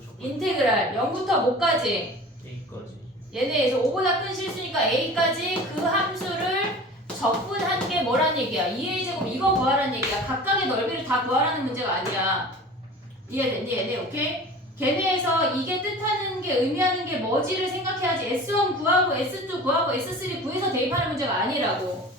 적분. 인테그랄 0부터 뭐까지? A까지. 얘네에서 5보다 큰 실수니까 A까지 그 함수를 적분한 게 뭐란 얘기야? 2A제곱 이거 구하라는 얘기야. 각각의 넓이를 다 구하라는 문제가 아니야. 이해됐니 얘네? 오케이? 걔네에서 이게 뜻하는 게 의미하는 게 뭐지를 생각해야지. S1 구하고 S2 구하고 S3 구해서 대입하는 문제가 아니라고.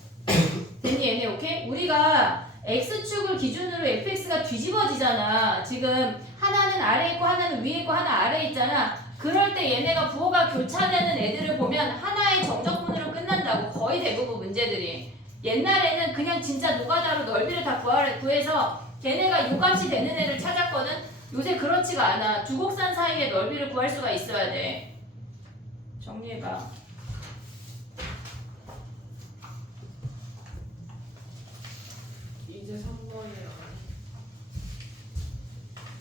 됐니 얘네? 오케이? 우리가 X축을 기준으로 fx가 뒤집어지잖아. 지금 하나는 아래에 있고 하나는 위에 있고 하나 아래에 있잖아. 그럴 때 얘네가 부호가 교차되는 애들을 보면 하나의 정적분으로 끝난다고. 거의 대부분 문제들이. 옛날에는 그냥 진짜 노가다로 넓이를 다 구해서 걔네가 요값이 되는 애를 찾았거든. 요새 그렇지가 않아. 두 곡선 사이의 넓이를 구할 수가 있어야 돼. 정리해봐. 이제 3번이야.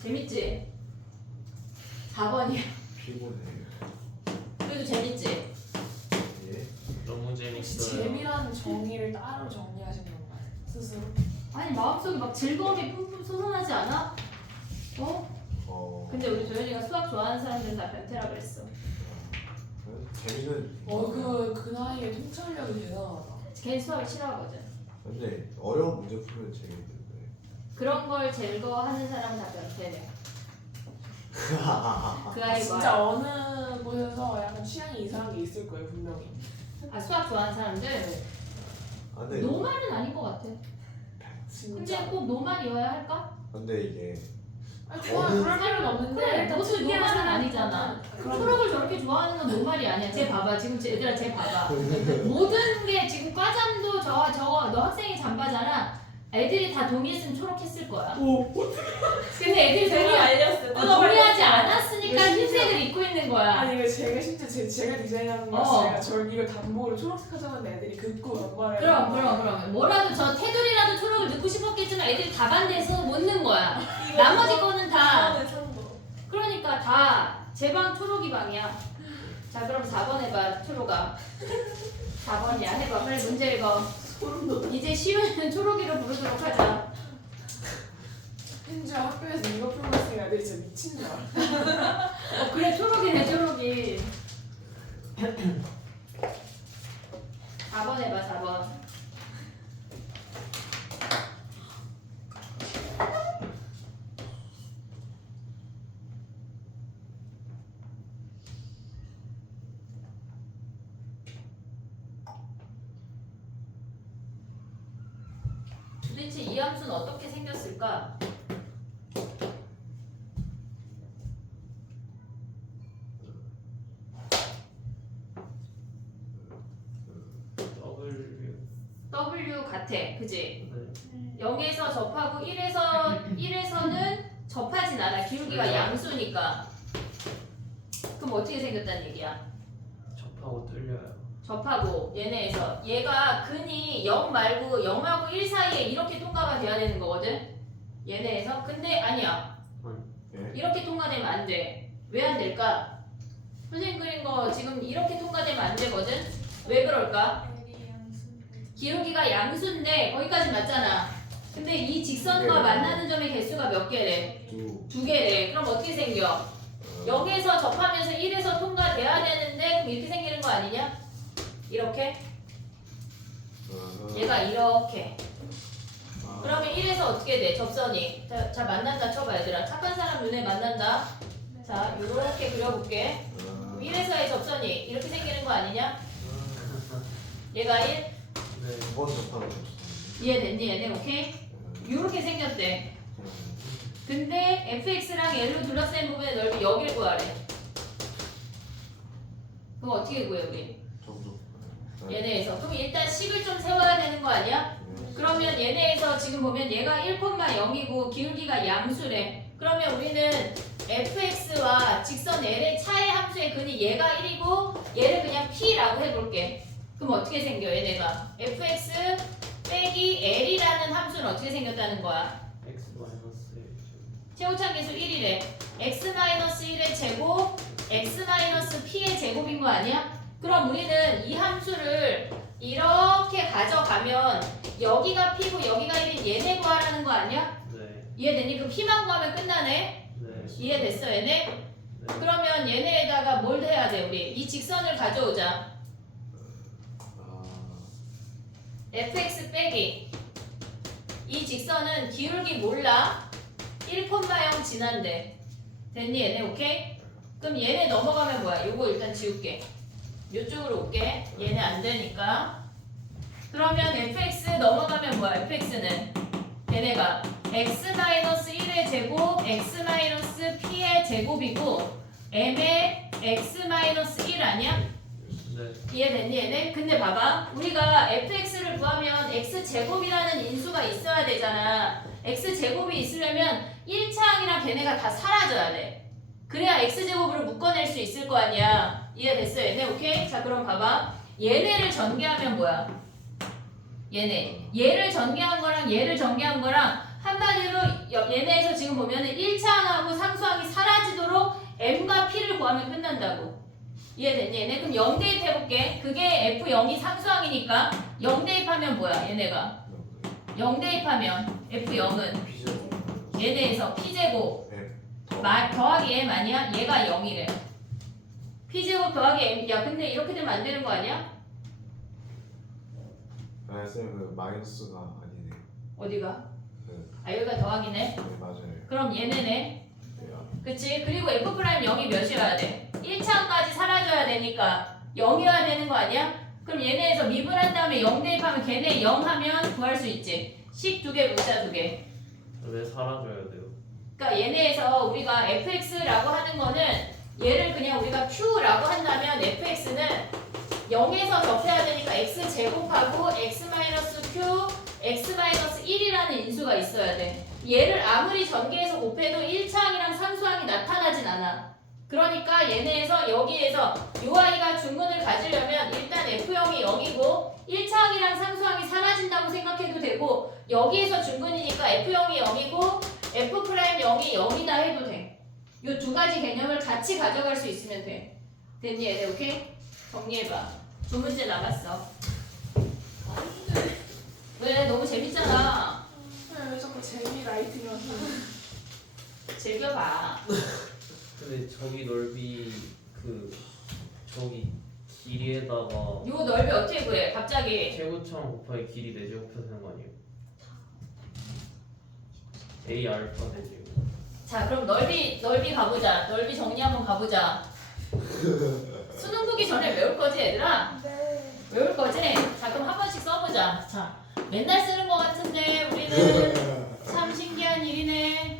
재밌지? 4번이야. 피곤해요. 그래도 재밌지? 예. 너무 혹시 재밌어요. 재미라는 정의를 따로 정리하신 건가요? 스스로? 아니 마음속에 막 즐거움이 뿜뿜 솟아나지 않아? 어? 근데 우리 조현이가 수학 좋아하는 사람들은 다 변태라 그랬어. 재미는. 그 나이에 통찰력이 대단하다. 걔 수학을 싫어하거든. 근데 어려운 문제 풀면 재밌는데. 그런 걸 즐거워하는 사람은 다 변태래. 그 아이 진짜 말. 어느 곳에서 약간 취향이 이상한 게 있을 거예요 분명히. 아 수학 좋아하는 사람들 아, 근데 노말은 아닌 것 같아. 근데 진짜. 꼭 노말이어야 할까? 근데 이게 아니 좋아 그럴 필요는 없는데 그래, 일단 무슨 특이한 노말은 사람 아니잖아. 그럼 초록을 저렇게 좋아하는 건 노말이 아니야. 쟤 봐봐. 지금 얘들아 쟤 봐봐. 모든 게 지금 과잠도 저거 너 학생이 잠바잖아. 애들이 다 동의했으면 초록했을 거야. 근데 애들이 알렸어. 동의하지 않았으니까 이거 흰색을 입고 있는 거야. 아니 이거 제가 심지어 제가 디자인하는 거 어. 제가 저 이거 단목으로 초록색 하자는데 애들이 긋고 연말에 그럼 뭐라도 저 테두리라도 초록을 넣고 싶었겠지만 애들이 다 반대해서 못 넣은 거야. 나머지 거는 다 그러니까 다 제 방 초록이 방이야. 자 그럼 4번 해봐 초록아. 4번이야 해봐 빨리 문제 읽어. 이제 쉬우면 초록이로 부르도록 하자. 심지어 학교에서 이거 풀고 있으니까 애들이 진짜 미친 줄 알아. 그래 초록이네 초록이. 4번 해봐 4번. 도대체 이 함수는 어떻게 생겼을까? W 같아, 그지? 0에서 접하고 1에서는 접하진 않아. 기울기가 양수니까. 그럼 어떻게 생겼다는 얘기야? 접하고 뚫려요. 접하고 얘네에서 얘가 근이 0 말고 0하고 1 사이에 이렇게 통과가 돼야 되는 거거든. 얘네에서 근데 아니야. 예? 이렇게 통과되면 안 돼. 왜 안 될까? 선생님 그린 거 지금 이렇게 통과되면 안 되거든. 왜 그럴까? 기울기가 양수인데 거기까지 맞잖아. 근데 이 직선과 네. 만나는 점의 개수가 몇 개래? 두 개래. 그럼 어떻게 생겨? 0에서 접하면서 1에서 통과돼야 되는데 그럼 이렇게 생기는 거 아니냐? 이렇게? 얘가 이렇게. 그러면 1에서 어떻게 돼? 접선이. 자 만난다 쳐봐 얘들아. 착한 사람 눈에 만난다. 자 요렇게 그려볼게. 그럼 1에서의 접선이 이렇게 생기는 거 아니냐? 얘가 1? 네. 두번 접하고 이해됐니 얘네? 오케이? 요렇게 생겼대. 근데 fx랑 L로 둘러싸인 부분의 넓이 여길 구하래. 그럼 어떻게 구해 우리? 정도. 얘네에서. 그럼 일단 식을 좀 세워야 되는 거 아니야? 그러면 얘네에서 지금 보면 얘가 1,0이고 기울기가 양수래. 그러면 우리는 fx와 직선 L의 차의 함수의 근이 얘가 1이고 얘를 그냥 p라고 해볼게. 그럼 어떻게 생겨 얘네가? fx 빼기 L이라는 함수는 어떻게 생겼다는 거야? x 마이너스 최고차 계수 1이래. x-1의 제곱, x-p의 제곱인 거 아니야? 그럼 우리는 이 함수를 이렇게 가져가면 여기가 p고 여기가 1인 얘네 구하라는 거 아니야? 네. 이해되니? 그럼 p만 구하면 끝나네? 네. 이해됐어 얘네? 네. 그러면 얘네에다가 뭘 해야 돼 우리? 이 직선을 가져오자. 아, fx 빼기 이 직선은 기울기 몰라 1,0 지난데 됐니 얘네 오케이? 그럼 얘네 넘어가면 뭐야? 요거 일단 지울게. 요쪽으로 올게. 얘네 안 되니까. 그러면 fx 넘어가면 뭐야? fx는 얘네가 x-1의 제곱 x-p의 제곱이고 m의 x-1 아니야? 네. 이해됐니 얘네? 근데 봐봐 우리가 fx를 구하면 x제곱이라는 인수가 있어야 되잖아. x제곱이 있으려면 1차항이랑 걔네가 다 사라져야 돼. 그래야 x제곱으로 묶어낼 수 있을 거 아니야. 이해됐어 얘네? 오케이? 자 그럼 봐봐 얘네를 전개하면 뭐야? 얘를 전개한 거랑 얘를 전개한 거랑 한마디로 얘네에서 지금 보면은 1차항하고 상수항이 사라지도록 m과 p를 구하면 끝난다고. 이해됐니 얘네? 그럼 0 대입해볼게. 그게 F0이 상수항이니까 0 대입하면 뭐야 얘네가? 0 대입하면 F0은 비제곱. 얘네에서 P제곱 더. 더하기 M 아니야? 얘가 0이래. P제곱 더하기 M. 야 근데 이렇게 되면 안 되는 거 아니야? 아, 쌤, 그 마이너스가 아니네. 어디가? 네. 아 여기가 더하기네. 네, 맞아요. 그럼 얘네네. 네, 아, 그치? 그리고 F'0이 몇이어야 돼? 1차항까지 사라져야 되니까 0이어야 되는 거 아니야? 그럼 얘네에서 미분한 다음에 0 대입하면 걔네 0 하면 구할 수 있지. 식 2개, 문자 2개. 왜 사라져야 돼요? 그러니까 얘네에서 우리가 fx라고 하는 거는 얘를 그냥 우리가 q라고 한다면 fx는 0에서 접해야 되니까 x 제곱하고 x-q, x-1이라는 인수가 있어야 돼. 얘를 아무리 전개해서 곱해도 1차항이랑 상수항이 나타나진 않아. 그러니까 얘네에서 여기에서 요 아이가 중근을 가지려면 일단 F0이 0이고 1차항이랑 상수항이 사라진다고 생각해도 되고 여기에서 중근이니까 F0이 0이고 F'0이 0이다 해도 돼. 요 두 가지 개념을 같이 가져갈 수 있으면 돼. 됐니 얘네 오케이? 정리해봐. 두 문제 남았어. 왜? 너무 재밌잖아. 왜 자꾸 재미 라이트만 즐겨봐. 근데 저기 넓이 저기 길이에다가 요 넓이 어떻게 구해? 갑자기 최고점 곱하기 길이 4제곱해서 되는 거 아니에요? A 알파 4제곱. 자 그럼 넓이 가보자. 넓이 정리 한번 가보자. 수능 보기 전에 외울 거지 얘들아? 네. 외울 거지? 자 그럼 한 번씩 써보자. 자 맨날 쓰는 거 같은데 우리는 참 신기한 일이네.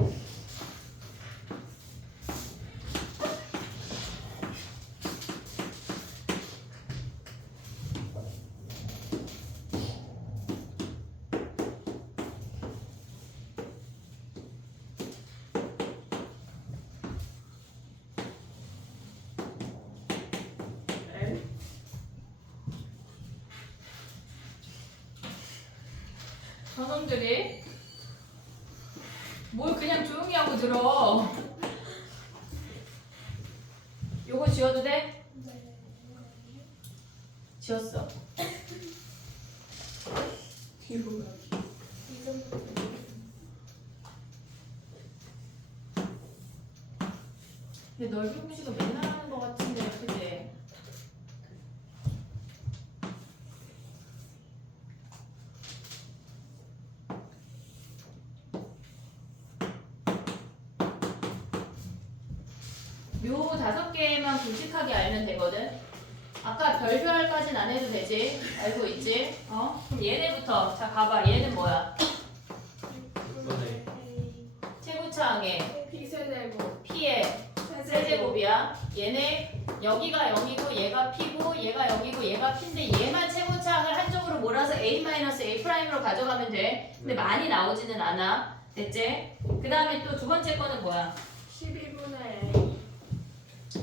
저놈들이 뭘 그냥 조용히 하고 들어. 요거 지워도 돼? 지웠어. 뒤로 근데 넓이 공식은 맨날 하는 거 같은데 그지? 요 5개만 굵직하게 알면 되거든. 아까 별별까진 안 해도 되지? 알고 있지? 어? 그럼 얘네부터. 자, 가봐. 얘는 뭐야? 이번에 최고차 최고차항에 P 세제곱 P의 세제곱이야. 얘네 여기가 0이고 얘가 P고 얘가 0이고 얘가 P인데 얘만 최고차항을 한쪽으로 몰아서 A-A'로 가져가면 돼. 근데 많이 나오지는 않아. 됐지? 그 다음에 또 두 번째 거는 뭐야? 12분의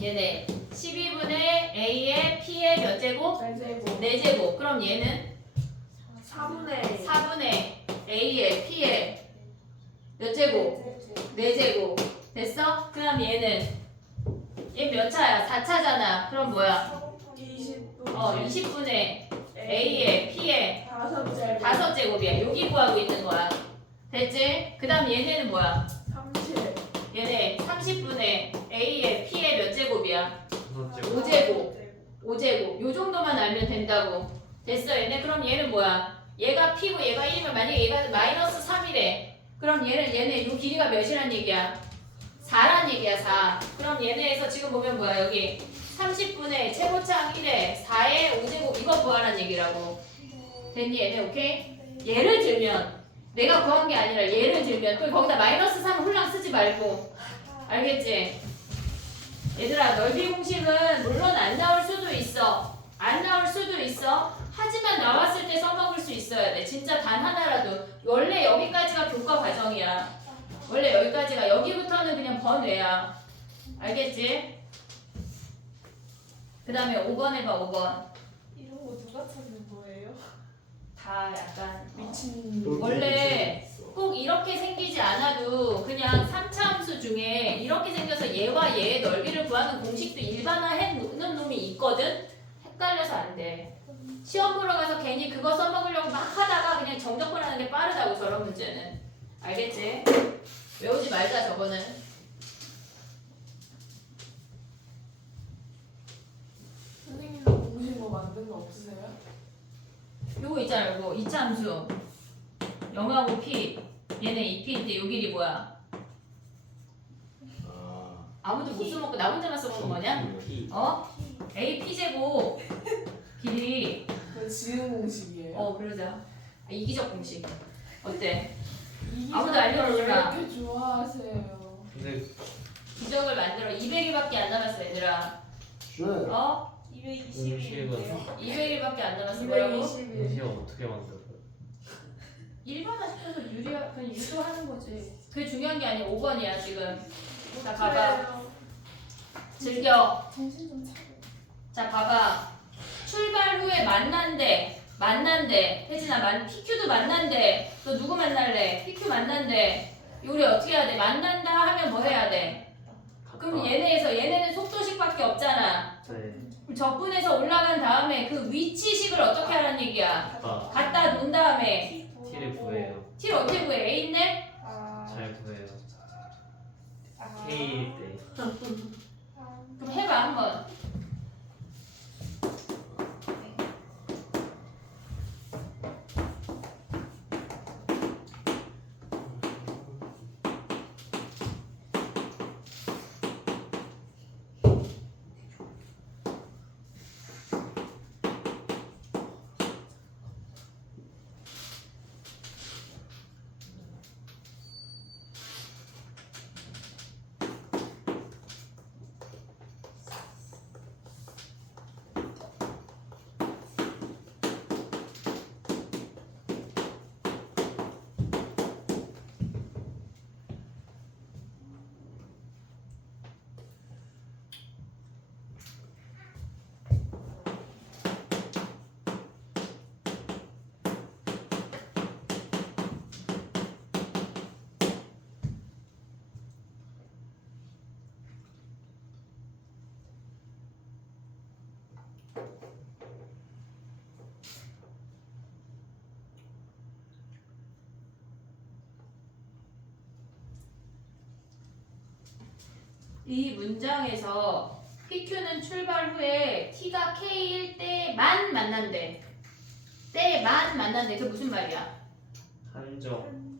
얘네 12분의 A의 P의 몇 제곱? 세제곱 4제곱. 그럼 얘는 4분의 4분의 A의 P의 몇 제곱? 4제곱. 됐어? 그럼 얘는 얘 몇 차야? 4차잖아. 그럼 뭐야? 20분 20분의 A의 P의 5제곱 5제곱이야. 여기 구하고 있는 거야. 됐지? 그 다음 얘네는 뭐야? 30 얘네 30분의 A의 P의 몇 제곱이야? 5제곱. 5제곱. 요 정도만 알면 된다고. 됐어 얘네? 그럼 얘는 뭐야? 얘가 P고 얘가 1이면 만약에 얘가 마이너스 3이래. 그럼 얘네 요 길이가 몇이란 얘기야? 4란 얘기야 4. 그럼 얘네에서 지금 보면 뭐야 여기 30분의 최고차항 1에 4의 5제곱 이거 구하란 얘기라고. 됐니 얘네 오케이? 예를 들면 내가 구한 게 아니라 예를 들면 또 거기다 마이너스 3 홀랑 쓰지 말고 알겠지? 얘들아 넓이 공식은 물론 안 나올 수도 있어. 안 나올 수도 있어. 하지만 나왔을 때 써먹을 수 있어야 돼. 진짜 단 하나라도. 원래 여기까지가 교과 과정이야. 원래 여기까지가 여기부터는 그냥 번외야. 알겠지? 그 다음에 5번 해봐 5번. 이런 거 누가 찾는 거예요? 다 약간 미친 원래 꼭 이렇게 생기지 않아도 그냥 3차 함수 중에 이렇게 생겨서 얘와 얘의 넓이를 구하는 공식도 일반화해 놓는 놈이 있거든? 헷갈려서 안 돼. 시험 보러 가서 괜히 그거 써먹으려고 막 하다가 그냥 정적분하는 게 빠르다고 저런 문제는. 알겠지? 외우지 말자 저거는. 선생님도 공식 뭐 만든 거 없으세요? 요거 있잖아 요거 2차 함수 0하고 P 얘네 2P인데 요 길이 뭐야? 아. 아무도 못 써먹고 나 혼자만 써먹는 거냐? 어? AP제곱 길이 그 지은 공식이에요? 그러자. 이기적 공식 어때? 이기적을 아무도 알려주지 왜 마. 이렇게 좋아하세요? 근데 기적을 만들어 200일밖에 안 남았어 얘들아. 쉬어야 220일인데요. 200일밖에 안 남았어. 뭐라고? 220일 공식 어떻게 만들어요? 일반화시켜서 그냥 유도하는 거지. 그게 중요한 게 아니야. 5번이야 지금. 자 봐봐. 즐겨. 정신 좀 차려. 자 봐봐. 출발 후에 만난대. 혜진아 PQ도 만난대. 너 누구 만날래? PQ 만난대. 우리 어떻게 해야 돼? 만난다 하면 뭐 해야 돼? 그럼 얘네는 속도식밖에 없잖아. 네. 그럼 적분해서 올라간 다음에 그 위치식을 어떻게 하라는 얘기야? 아, 갖다 놓은 다음에 T를 구해요. T를 어떻게 구해? A 있네? 잘 구해요. 아. K일 때. 그럼 해봐 한번. 이 문장에서 PQ는 출발 후에 T가 K일 때만 만난대. 때만 만난대. 그게 무슨 말이야?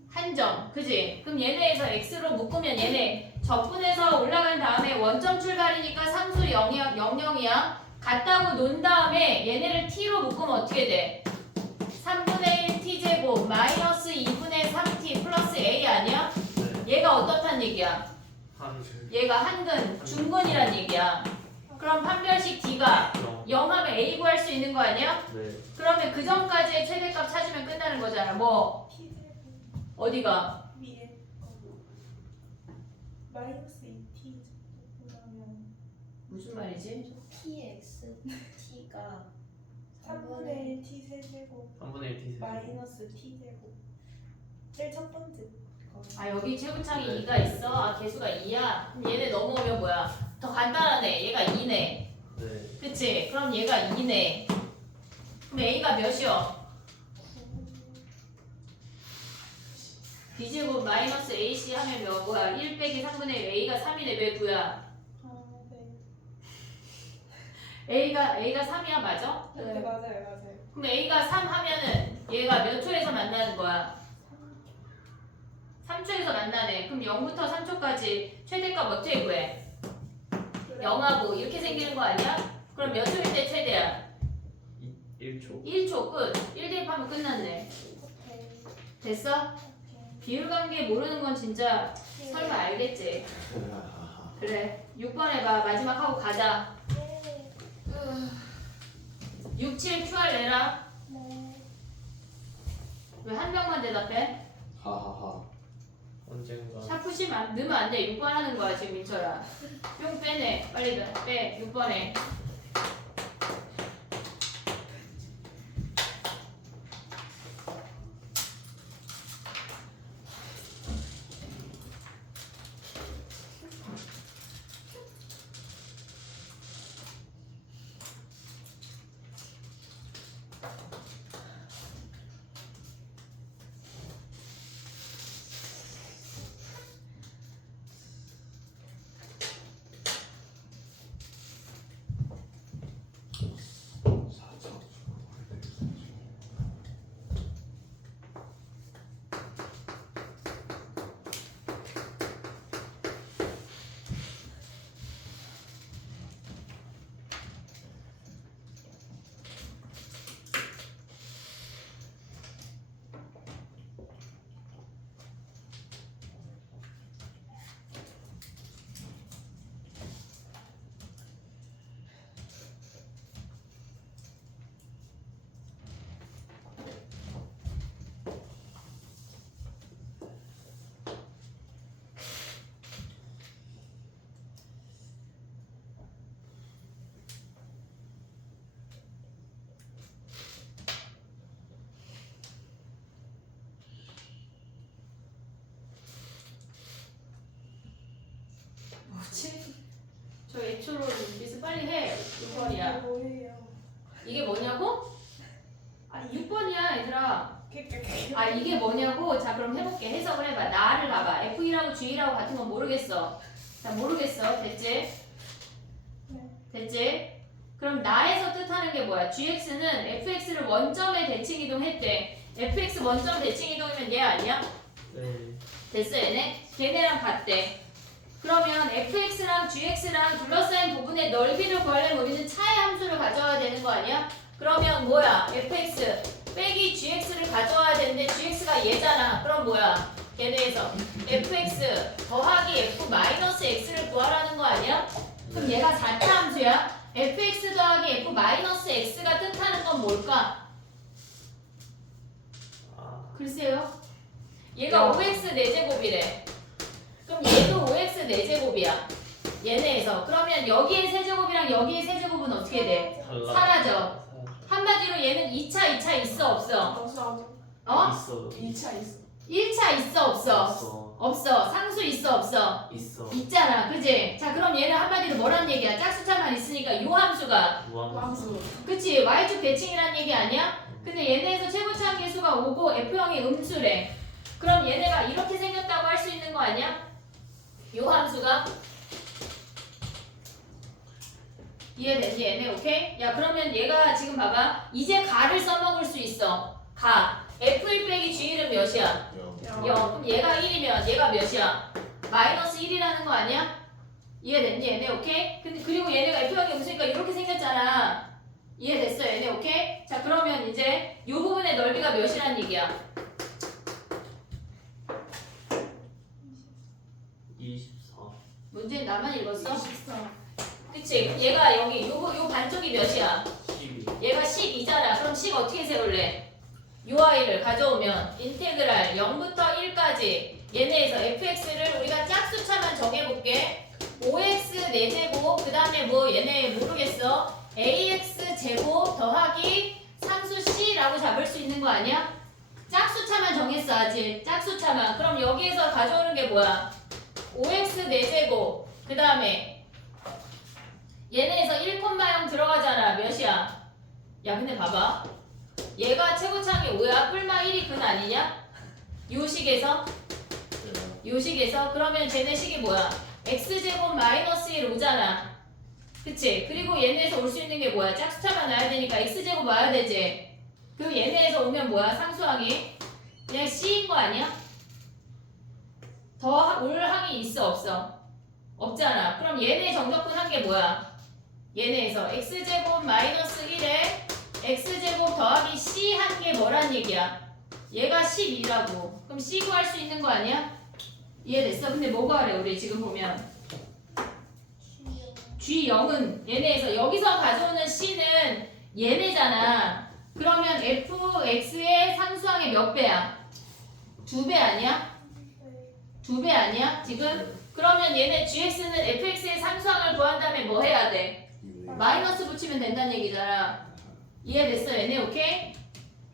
한정. 그지? 그럼 얘네에서 X로 묶으면 얘네 적분해서 올라간 다음에 원점 출발이니까 상수 0이야. 같다고 논 다음에 얘네를 T로 묶으면 어떻게 돼? 3분의 1 T제곱 마이너스 2분의 3T 플러스 A 아니야? 네. 얘가 어떻단 얘기야? 얘가 한근, 중근이란 얘기야. 그럼 판별식 D가 0하면 A 구할 수 있는 거 아니야? 네. 그러면 그 전까지의 최대값 찾으면 끝나는 거잖아. 뭐 T제곱 어디가? 위에 거 마이너스 2t 그러면 무슨 말이지? px t가 3분의 1 t 세제곱 3분의 1 t 마이너스 t 제곱 제일 첫 번째 거. 아 여기 최고창이 네. 2가 있어. 아 개수가 2야. 그럼 얘네 넘어오면 뭐야? 더 간단하네. 얘가 2네. 네. 그치? 그럼 얘가 2네. 그럼 A가 몇이요? B제곱 마이너스 AC 하면 뭐야? 1 빼기 3분의 1 A가 3이네. 왜 9야? 아, 네. A가 3이야 맞아? 네, 맞아요. 그럼 A가 3 하면은 얘가 몇 초에서 만나는 거야? 3초에서 만나네. 그럼 0부터 3초까지 최대값 어떻게 구해? 0하고 이렇게 생기는 거 아니야? 그럼 몇 초일 때 최대야? 1초. 1초 끝. 1 대입하면 끝났네. 오케이. 됐어? 비율 관계 모르는 건 진짜 설마 알겠지? 그래. 6번 해봐. 마지막 하고 가자. 6, 7 QR 내라. 왜 한 명만 대답해? 하하하. 언젠가. 샤프시 넣으면 안 돼. 6번 하는 거야 지금 민철아. 뿅 빼내. 빨리 빼. 6번에. 뭐지? 저 애초로 눈빛을 빨리 해. 6번이야. 뭐예요? 이게 뭐냐고? 아 6번이야 얘들아. 깨깨깨. 아 이게 뭐냐고? 자 그럼 해볼게. 해석을 해봐. 나를 봐봐. F이라고 G라고 같은 건 모르겠어. 자 모르겠어. 됐지? 네. 됐지? 그럼 나에서 뜻하는 게 뭐야? GX는 FX를 원점에 대칭 이동했대. FX 원점 대칭 이동이면 얘 아니야? 네. 됐어 얘네? 걔네랑 같대. 그러면 fx랑 gx랑 둘러싸인 부분의 넓이를 구하려면 우리는 차의 함수를 가져와야 되는 거 아니야? 그러면 뭐야? fx 빼기 gx를 가져와야 되는데 gx가 얘잖아. 그럼 뭐야? 걔네에서 fx 더하기 f 마이너스 x를 구하라는 거 아니야? 그럼 얘가 4차 함수야? fx 더하기 f 마이너스 x가 뜻하는 건 뭘까? 아. 글쎄요. 얘가 5x 4제곱이래. 그럼 얘도 5x 4제곱이야. 얘네에서. 그러면 여기의 세제곱이랑 여기의 세제곱은 어떻게 돼? 달라. 사라져. 한마디로 얘는 2차 있어 없어? 없어. 어? 있어. 2차 있어. 1차 있어 없어? 있어. 없어. 상수 있어 없어? 있어. 있잖아. 그지? 자 그럼 얘는 한마디로 뭐란 얘기야? 짝수차만 있으니까 요 함수가 왕수. 그치? y축 대칭이란 얘기 아니야? 근데 얘네에서 최고차항 계수가 5고 f형이 음수래. 그럼 얘네가 이렇게 생겼다고 할 수 있는 거 아니야? 요 함수가 이해됐니 얘네? 오케이? 야 그러면 얘가 지금 봐봐. 이제 가를 써먹을 수 있어. 가 f1 빼기 g1은 몇이야? 0. 그럼 얘가 1이면 얘가 몇이야? 마이너스 1이라는 거 아니야? 이해됐니 얘네? 오케이? 근데 그리고 얘네가 f형이 음수니까 이렇게 생겼잖아. 이해됐어 얘네? 오케이? 자 그러면 이제 요 부분의 넓이가 몇이란 얘기야? 24. 문제 나만 읽었어? 그치? 얘가 여기 요 반쪽이 몇이야? 12. 얘가 12잖아. 그럼 10 어떻게 세울래? 요 아이를 가져오면 인테그랄 0부터 1까지 얘네에서 fx를 우리가 짝수차만 정해볼게. 5x 4제곱 그 다음에 뭐 얘네 모르겠어. ax 제곱 더하기 상수 c라고 잡을 수 있는 거 아니야? 짝수차만 정했어 아직. 짝수차만. 그럼 여기에서 가져오는 게 뭐야? 5x 4제곱 그 다음에 얘네에서 1,0 들어가잖아. 몇이야? 야 근데 봐봐. 얘가 최고창이 5야. 뿔마 1이 근 아니냐? 요식에서 그러면 쟤네 식이 뭐야? x제곱 마이너스 1 오잖아. 그치? 그리고 얘네에서 올 수 있는 게 뭐야? 짝수차만 나야 되니까 x제곱 와야 되지. 그리고 얘네에서 오면 뭐야? 상수항이 그냥 c인 거 아니야? 더 올 항이 있어 없어? 없잖아. 그럼 얘네 정적분 한 게 뭐야? 얘네에서 x제곱 마이너스 1에 x제곱 더하기 c 한 게 뭐란 얘기야? 얘가 12라고. 그럼 c 구할 수 있는 거 아니야? 이해됐어? 근데 뭐 구하래 우리 지금 보면 G0은 얘네에서 여기서 가져오는 c는 얘네잖아. 그러면 fx의 상수항의 몇 배야? 2배 아니야? 2배 아니야? 지금? 그러면 얘네 gx는 fx의 상수항을 구한 다음에 뭐 해야 돼? 마이너스 붙이면 된다는 얘기잖아. 이해됐어 얘네? 오케이?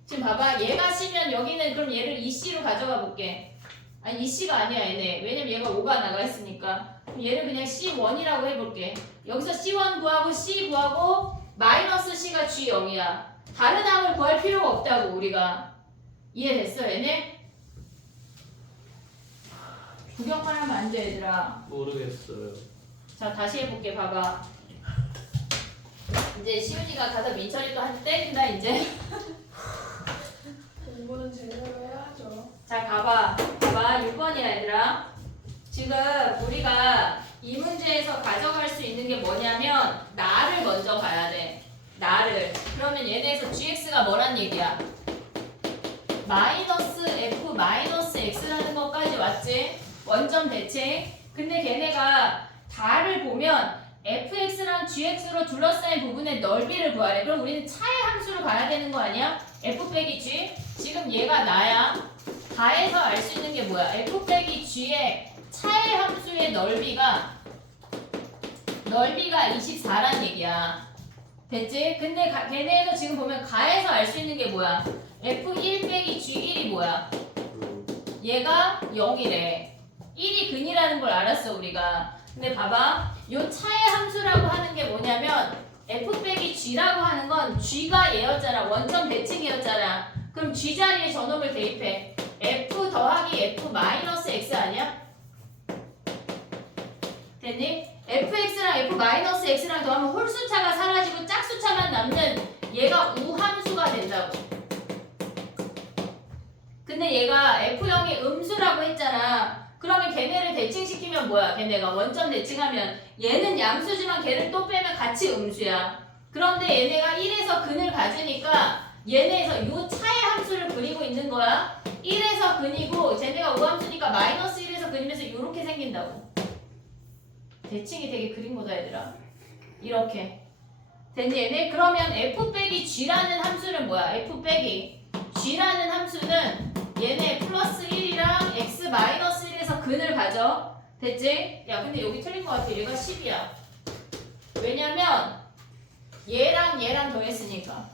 지금 봐봐. 얘가 c면 여기는 그럼 얘를 2c로 가져가 볼게. 아니 2c가 아니야 얘네. 왜냐면 얘가 5가 나가 있으니까. 그럼 얘를 그냥 c1이라고 해볼게. 여기서 c1 구하고 c 구하고 마이너스 c가 g0이야. 다른 항을 구할 필요가 없다고 우리가. 이해됐어 얘네? 구경만 하면 안 돼 얘들아. 모르겠어요. 자 다시 해볼게. 봐봐. 이제 시윤이가 가서 민철이 또 한 대 때린다 이제. 공부는 제대로 해야죠. 자 봐봐 6번이야 얘들아. 지금 우리가 이 문제에서 가져갈 수 있는 게 뭐냐면 나를 먼저 봐야 돼. 나를. 그러면 얘네에서 gx가 뭐란 얘기야? 마이너스 f 마이너스 x라는 것까지 왔지? 원점 대칭. 근데 걔네가 다를 보면 fx랑 gx로 둘러싸인 부분의 넓이를 구하래. 그럼 우리는 차의 함수를 봐야 되는 거 아니야? f 빼기 g. 지금 얘가 나야. 다에서 알 수 있는 게 뭐야? f 빼기 g의 차의 함수의 넓이가 24란 얘기야. 됐지? 근데 걔네에서 지금 보면 가에서 알 수 있는 게 뭐야? f1 빼기 g1이 뭐야? 얘가 0이래. 1이 근이라는 걸 알았어 우리가. 근데 봐봐. 요 차의 함수라고 하는 게 뭐냐면 f 빼기 g라고 하는 건 g가 얘였잖아. 원점 대칭이었잖아. 그럼 g 자리에 저놈을 대입해. f 더하기 f 마이너스 x 아니야? 됐니? fx랑 f 마이너스 x랑 더하면 홀수차가 사라지고 짝수차만 남는 얘가 우함수가 된다고. 근데 얘가 f0이 음수라고 했잖아. 그러면 걔네를 대칭시키면 뭐야? 걔네가 원점 대칭하면 얘는 양수지만 걔를 또 빼면 같이 음수야. 그런데 얘네가 1에서 근을 가지니까 얘네에서 요 차의 함수를 그리고 있는 거야. 1에서 근이고 쟤네가 우함수니까 마이너스 1에서 근이면서 이렇게 생긴다고. 대칭이 되게 그린 거다 얘들아. 이렇게. 됐니 얘네? 그러면 f 빼기 g라는 함수는 뭐야? f 빼기 g라는 함수는 얘네 플러스 1이랑 x 마이너스 1에서 근을 가져. 됐지? 야 근데 여기 틀린 거 같아. 얘가 10이야. 왜냐면 얘랑 얘랑 더했으니까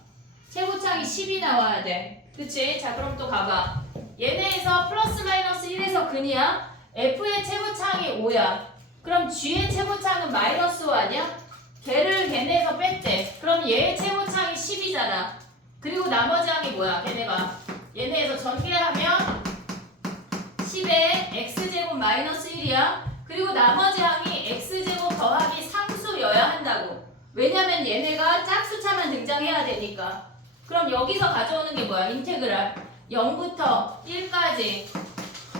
최고창이 10이 나와야 돼. 그치? 자 그럼 또 가봐. 얘네에서 플러스 마이너스 1에서 근이야. f의 최고창이 5야. 그럼 g의 최고창은 마이너스 5 아니야? 걔를 걔네에서 뺐대. 그럼 얘의 최고창이 10이잖아. 그리고 나머지 항이 뭐야? 걔네가 얘네에서 전개하면 10에 x제곱 마이너스 1이야. 그리고 나머지 항이 x제곱 더하기 상수여야 한다고. 왜냐면 얘네가 짝수차만 등장해야 되니까. 그럼 여기서 가져오는 게 뭐야? 인테그랄 0부터 1까지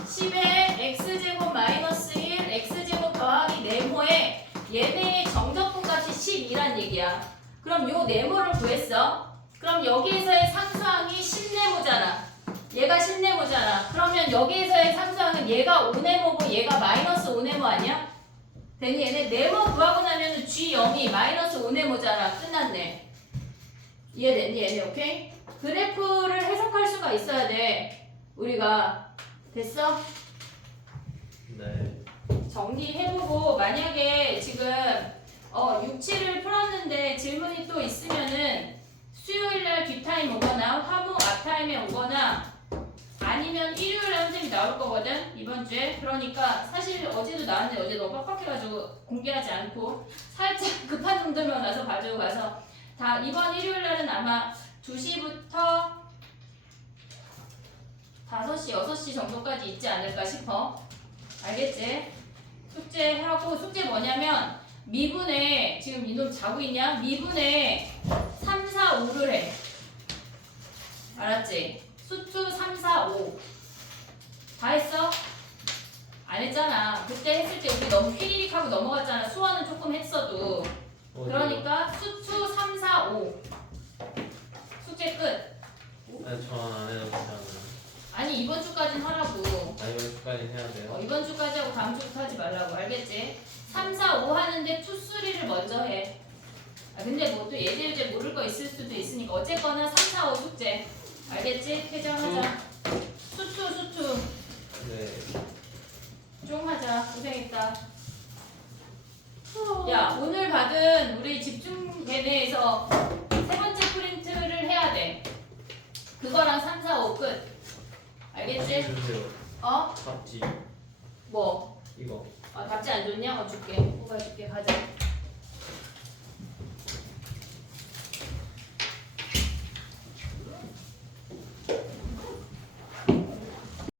10에 x제곱 마이너스 1 x제곱 더하기 네모에 얘네의 정적분 값이 12란 얘기야. 그럼 요 네모를 구했어. 그럼 여기에서의 상수항이 10네모잖아. 얘가 10네모잖아. 그러면 여기에서의 상수항은 얘가 5네모고 얘가 마이너스 5네모 아니야? 되니 얘네 네모 구하고 나면은 G0이 마이너스 5네모잖아. 끝났네. 이해되니 얘네 오케이? 그래프를 해석할 수가 있어야 돼. 우리가 됐어? 네. 정리해보고 만약에 지금 6, 7을 풀었는데 질문이 또 있으면은 수요일날 뒷타임 오거나 화목 앞타임에 오거나 아니면 일요일에 선생님이 나올 거거든 이번 주에. 그러니까 사실 어제도 나왔는데 어제 너무 빡빡해가지고 공개하지 않고 살짝 급한 정도면 가서 봐주고 가서 다 이번 일요일날은 아마 2시부터 5시, 6시 정도까지 있지 않을까 싶어. 알겠지? 숙제하고 숙제 뭐냐면 미분에 지금 이놈 자고 있냐? 미분에 3, 4, 5를 해. 알았지? 수투 3, 4, 5. 다 했어? 안 했잖아. 그때 했을 때 우리 너무 휘리릭 하고 넘어갔잖아. 수원은 조금 했어도. 그러니까 수투 3, 4, 5. 숙제 끝. 아니 저안 해도 괜찮아요. 아니 이번 주까지는 하라고. 아 이번 주까지 해야 돼요? 이번 주까지 하고 다음 주부터 하지 말라고. 알겠지? 3, 4, 5 하는데 2, 3를 먼저 해. 아 근데 뭐 또 예제유제 모를 거 있을 수도 있으니까 어쨌거나 3, 4, 5 숙제. 알겠지? 퇴장하자. 수투. 네. 좀 하자. 고생했다. 야 오늘 받은 우리 집중 대회에서 세 번째 프린트를 해야 돼. 그거랑 3, 4, 5 끝. 알겠지? 주세요. 어? 답지 뭐? 이거. 답지 안 좋냐? 줄게. 뽑아줄게. 가자.